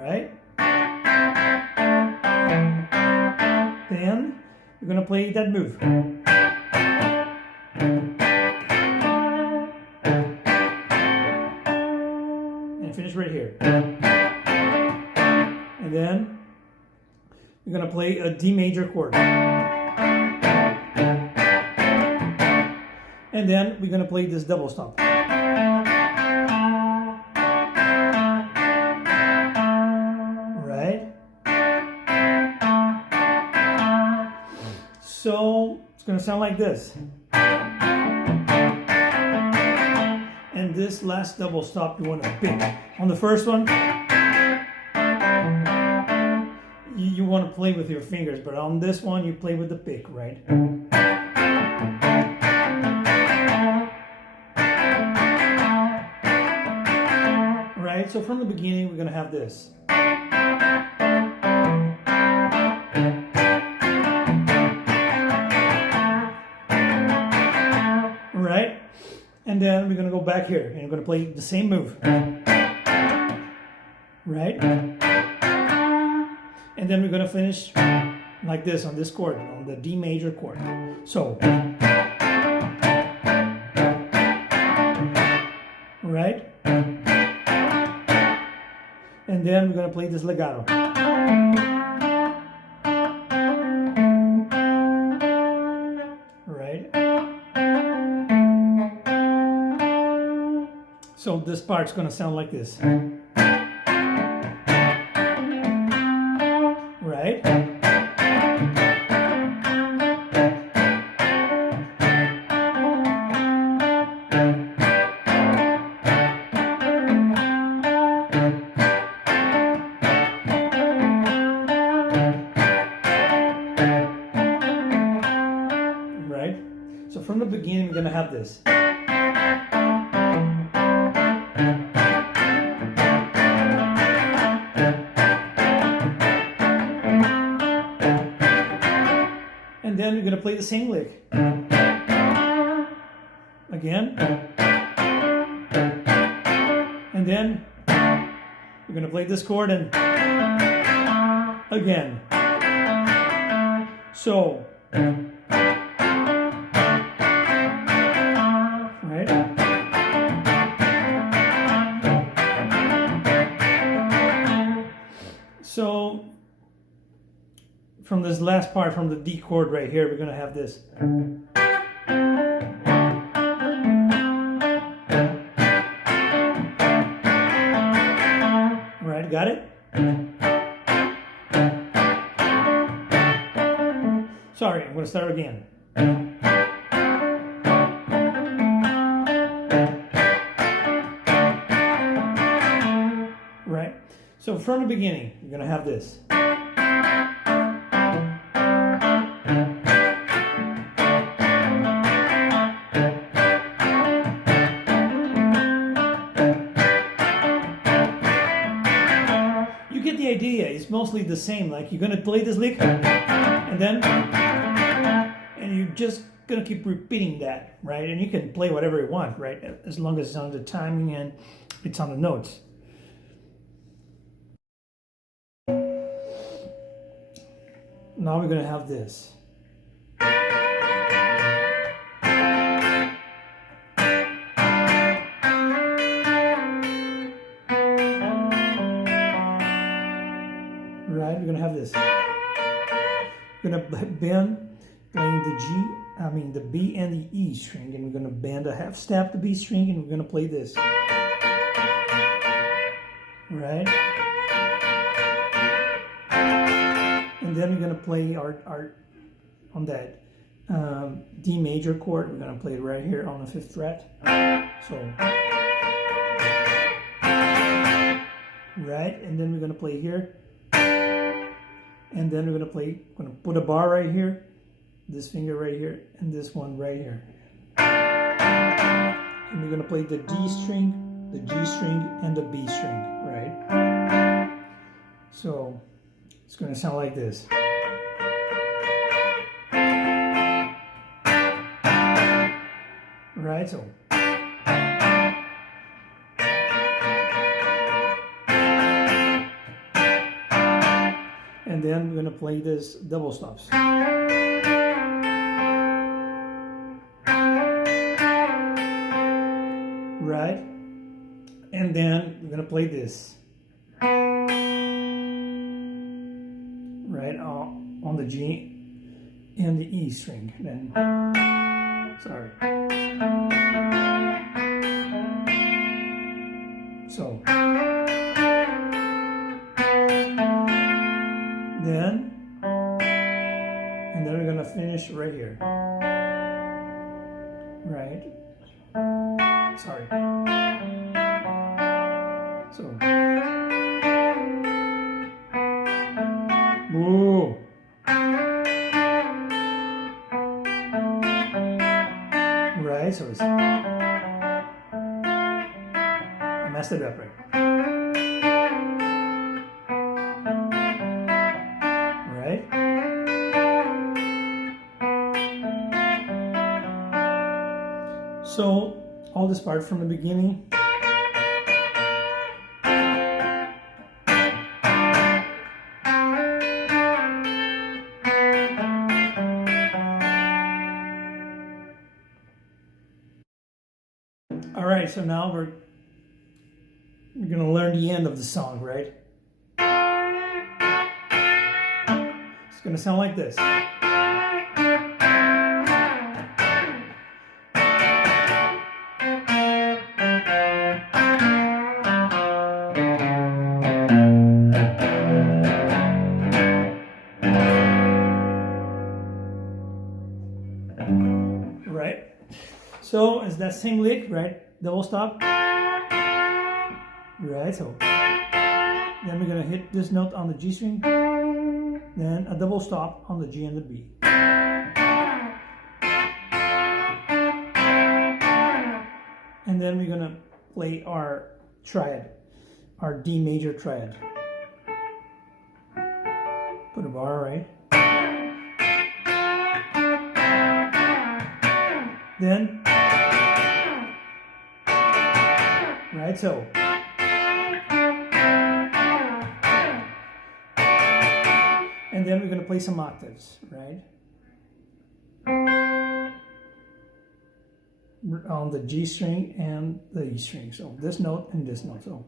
Right? Then we're going to play that move. And finish right here. And then we're going to play a D major chord. And then we're going to play this double stop. Right? So it's going to sound like this. And this last double stop you want to pick. On the first one, you want to play with your fingers, but on this one you play with the pick, right? Right, so from the beginning we're going to have this. Right, and then we're going to go back here and we're going to play the same move. Right, and then we're going to finish like this on this chord, on the D major chord. So, right, and then we're going to play this legato. Right, so this part's going to sound like this. Right? Right? So from the beginning we're going to have this. And then we're going to play the same lick. Again. And then we're going to play this chord and again. So, right? So, from this last part, from the D chord right here, we're going to have this. Right, got it? Sorry, I'm going to start again. Right, so from the beginning, you're going to have this. The idea is mostly the same. Like you're gonna play this lick and you're just gonna keep repeating that, right? And you can play whatever you want, right? As long as it's on the timing and it's on the notes. Now we're gonna have this. Right, we're gonna have this. We're gonna bend, playing the B and the E string, and we're gonna bend a half step the B string, and we're gonna play this. Right, and then we're gonna play our on that D major chord. We're going to play it right here on the 5th fret. So, right, and then we're going to play here. And then we're going to put a bar right here, this finger right here, and this one right here. And we're going to play the D string, the G string, and the B string, right? So it's going to sound like this. Right, so. And then we're going to play this double stops. Right? And then we're going to play this. Right? On the G and the E string. Then, sorry. So. And then we're going to finish right here. Right? Sorry. So. Whoa. Right? So it's. I messed it up, right? So, all this part from the beginning. All right, so now we're going to learn the end of the song, right? It's going to sound like this. Right? So it's that same lick, right? Double stop. Right, so then we're gonna hit this note on the G string, then a double stop on the G and the B. And then we're gonna play our triad, our D major triad. Put a bar, right? Then, right, so. And then we're going to play some octaves, right? On the G string and the E string. So this note and this note. So,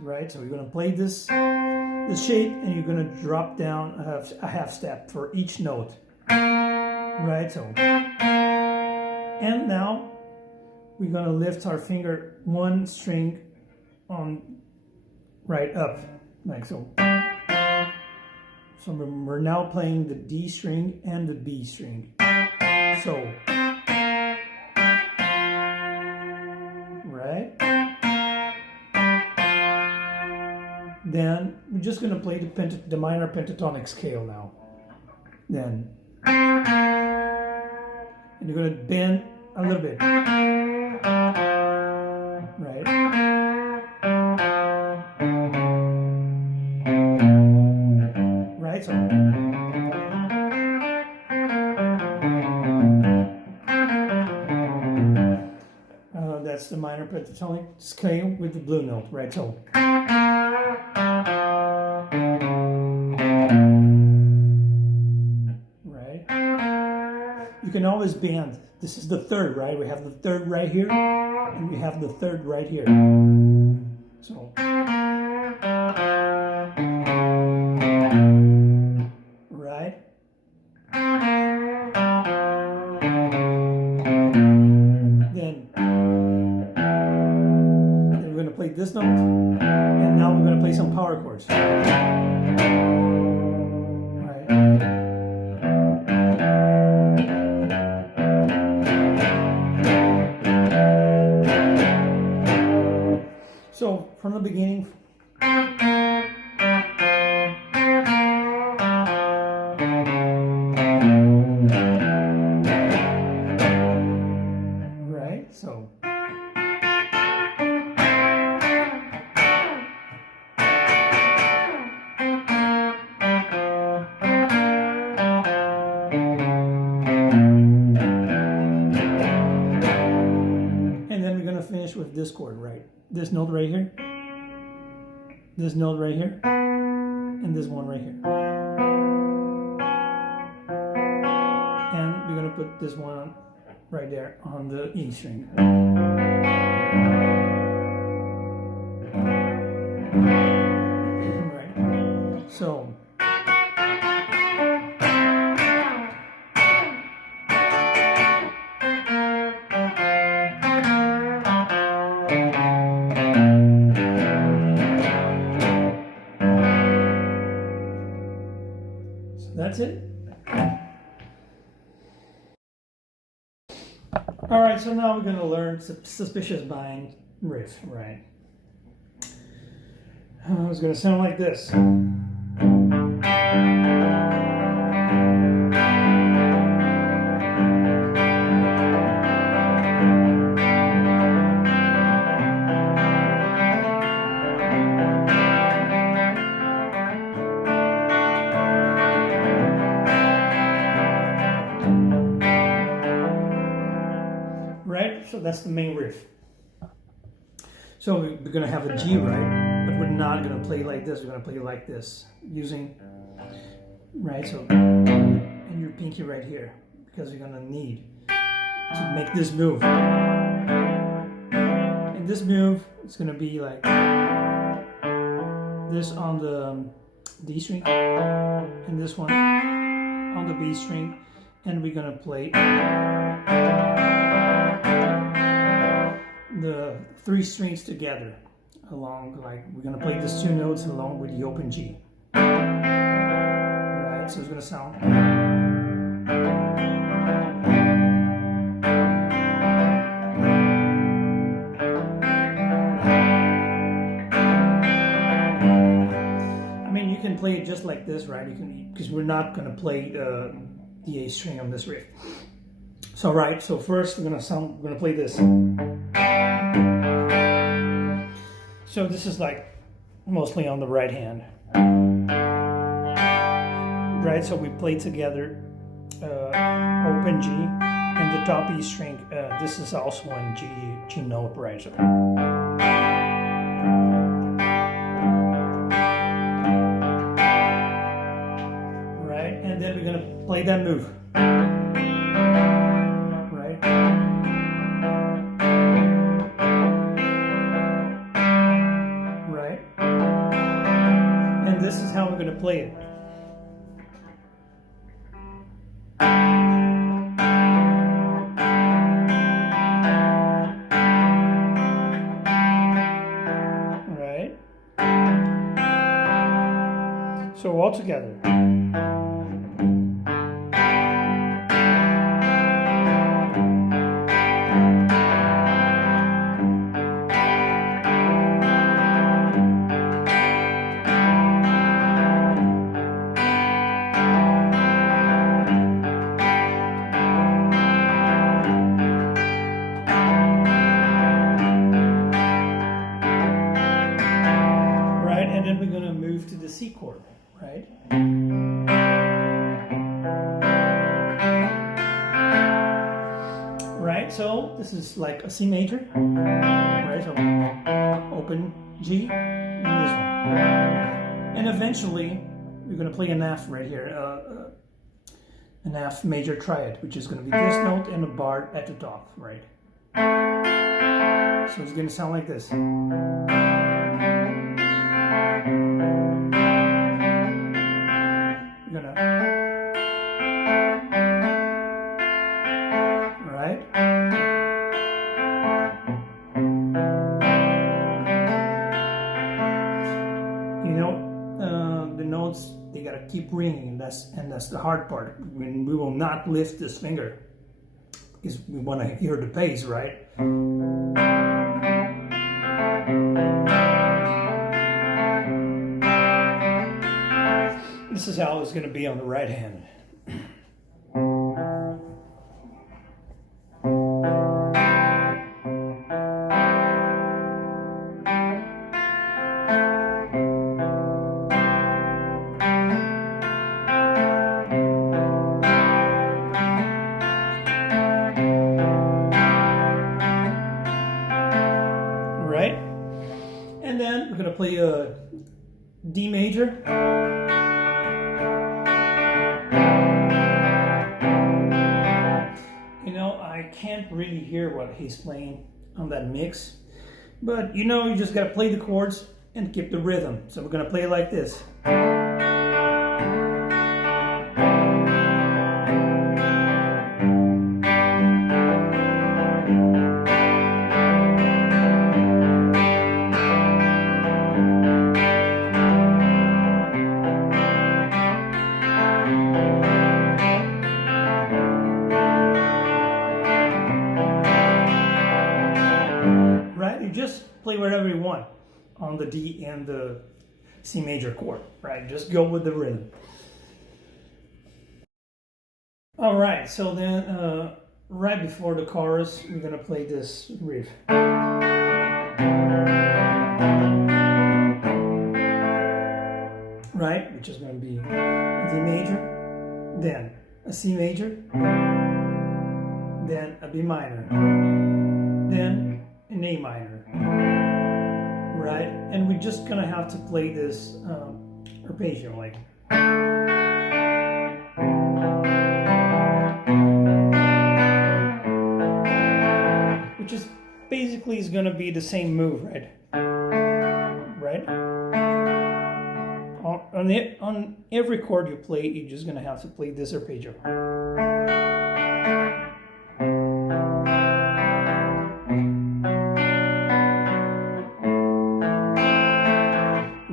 right, so you're going to play this shape and you're going to drop down a half step for each note. Right, so. And now we're going to lift our finger one string on right up, like so. So we're now playing the D string and the B string. So, right? Then we're just going to play the minor pentatonic scale now. Then, and you're going to bend a little bit. Right? Right? So. That's the minor pentatonic scale with the blue note, right? So. Right? You can always bend. This is the third, right? We have the third right here, and we have the third right here. So. Right? Then we're going to play this note, and now we're going to play some power chords. Right? the beginning. Right, so. And then we're going to finish with this chord, right? This note right here, this note right here, and this one right here. And we're going to put this one right there on the E string. Right. So. That's it. All right, so now we're going to learn suspicious bind riff, right? It's going to sound like this. Right? So that's the main riff. So we're going to have a G, right? But we're not going to play like this. We're going to play like this using, right? So, and your pinky right here, because you're going to need to make this move. And this move, it's going to be like this on the D string, and this one on the B string, and we're going to play the three strings together along, like we're going to play these two notes along with the open G. Right, so it's going to sound. I mean, you can play it just like this, right? You can, because we're not going to play the A string on this riff. So right, so first we're going to play this. So this is like mostly on the right hand, right? So we play together open G and the top E string. This is also on G note, right? So, right, and then we're gonna play that move. This is how we're going to play it. Right? So all together. And then we're going to move to the C chord, right? Right, so this is like a C major, right? So open G and this one. And eventually we're going to play an F right here, an F major triad, which is going to be this note and a bar at the top, right? So it's going to sound like this. Right? You know, the notes, they gotta keep ringing, and that's the hard part. When we will not lift this finger because we want to hear the bass, right? This is how it's going to be on the right hand. Right? And then we're going to play a D major. You know, I can't really hear what he's playing on that mix, but you know, you just got to play the chords and keep the rhythm. So we're going to play it like this. You just play whatever you want on the D and the C major chord, right? Just go with the rhythm. All right, so then right before the chorus, we're gonna play this riff. Right, which is gonna be a D major, then a C major, then a B minor, then an A minor, right? And we're just gonna have to play this arpeggio, like. Which is basically is gonna be the same move, right? Right? On every chord you play, you're just gonna have to play this arpeggio.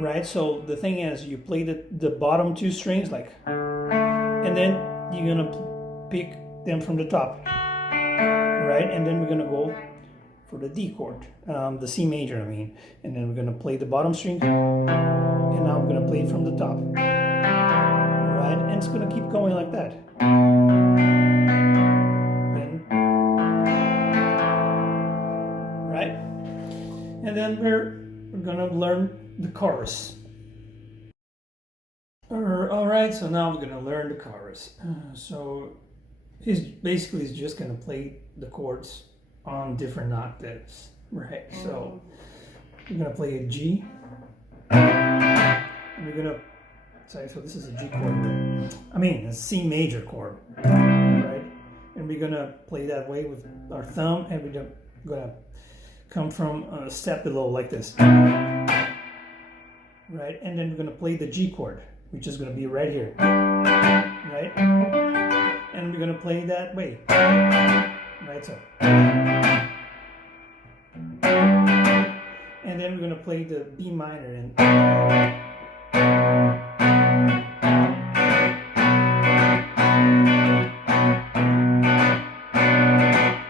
Right, so the thing is, you play the bottom two strings, like, and then you're gonna pick them from the top, right? And then we're gonna go for the D chord, the C major, I mean, and then we're gonna play the bottom string, and now we're gonna play it from the top, right? And it's gonna keep going like that. Then, right? And then we're gonna learn the chorus. All right, so now we're gonna learn the chorus. So he's just gonna play the chords on different octaves, right? So we're gonna play a G, and we're gonna so this is a G chord, I mean a C major chord, right? And we're gonna play that way with our thumb, and we're gonna come from a step below like this. Right, and then we're going to play the G chord, which is going to be right here, right? And we're going to play that way, right? So, and then we're going to play the B minor and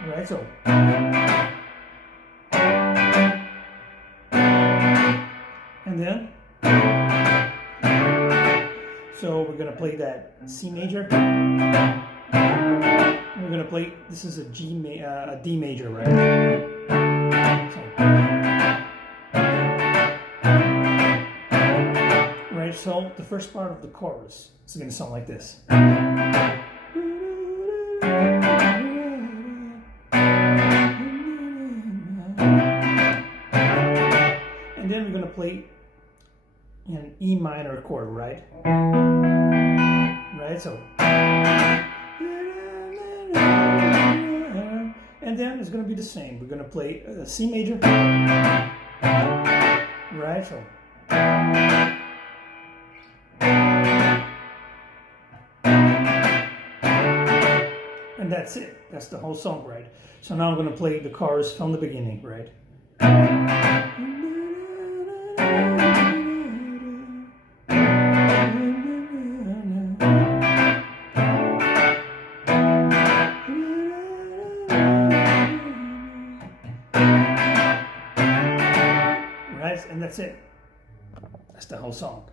right. So. And then. So we're gonna play that C major. And we're gonna play. This is a D major, right? So, right. So the first part of the chorus is gonna sound like this. And then we're gonna play an E minor chord, right? Right, so. And then it's going to be the same. We're going to play a C major, right, so. And that's it. That's the whole song, right? So now I'm going to play the chorus from the beginning, right? And that's it. That's the whole song.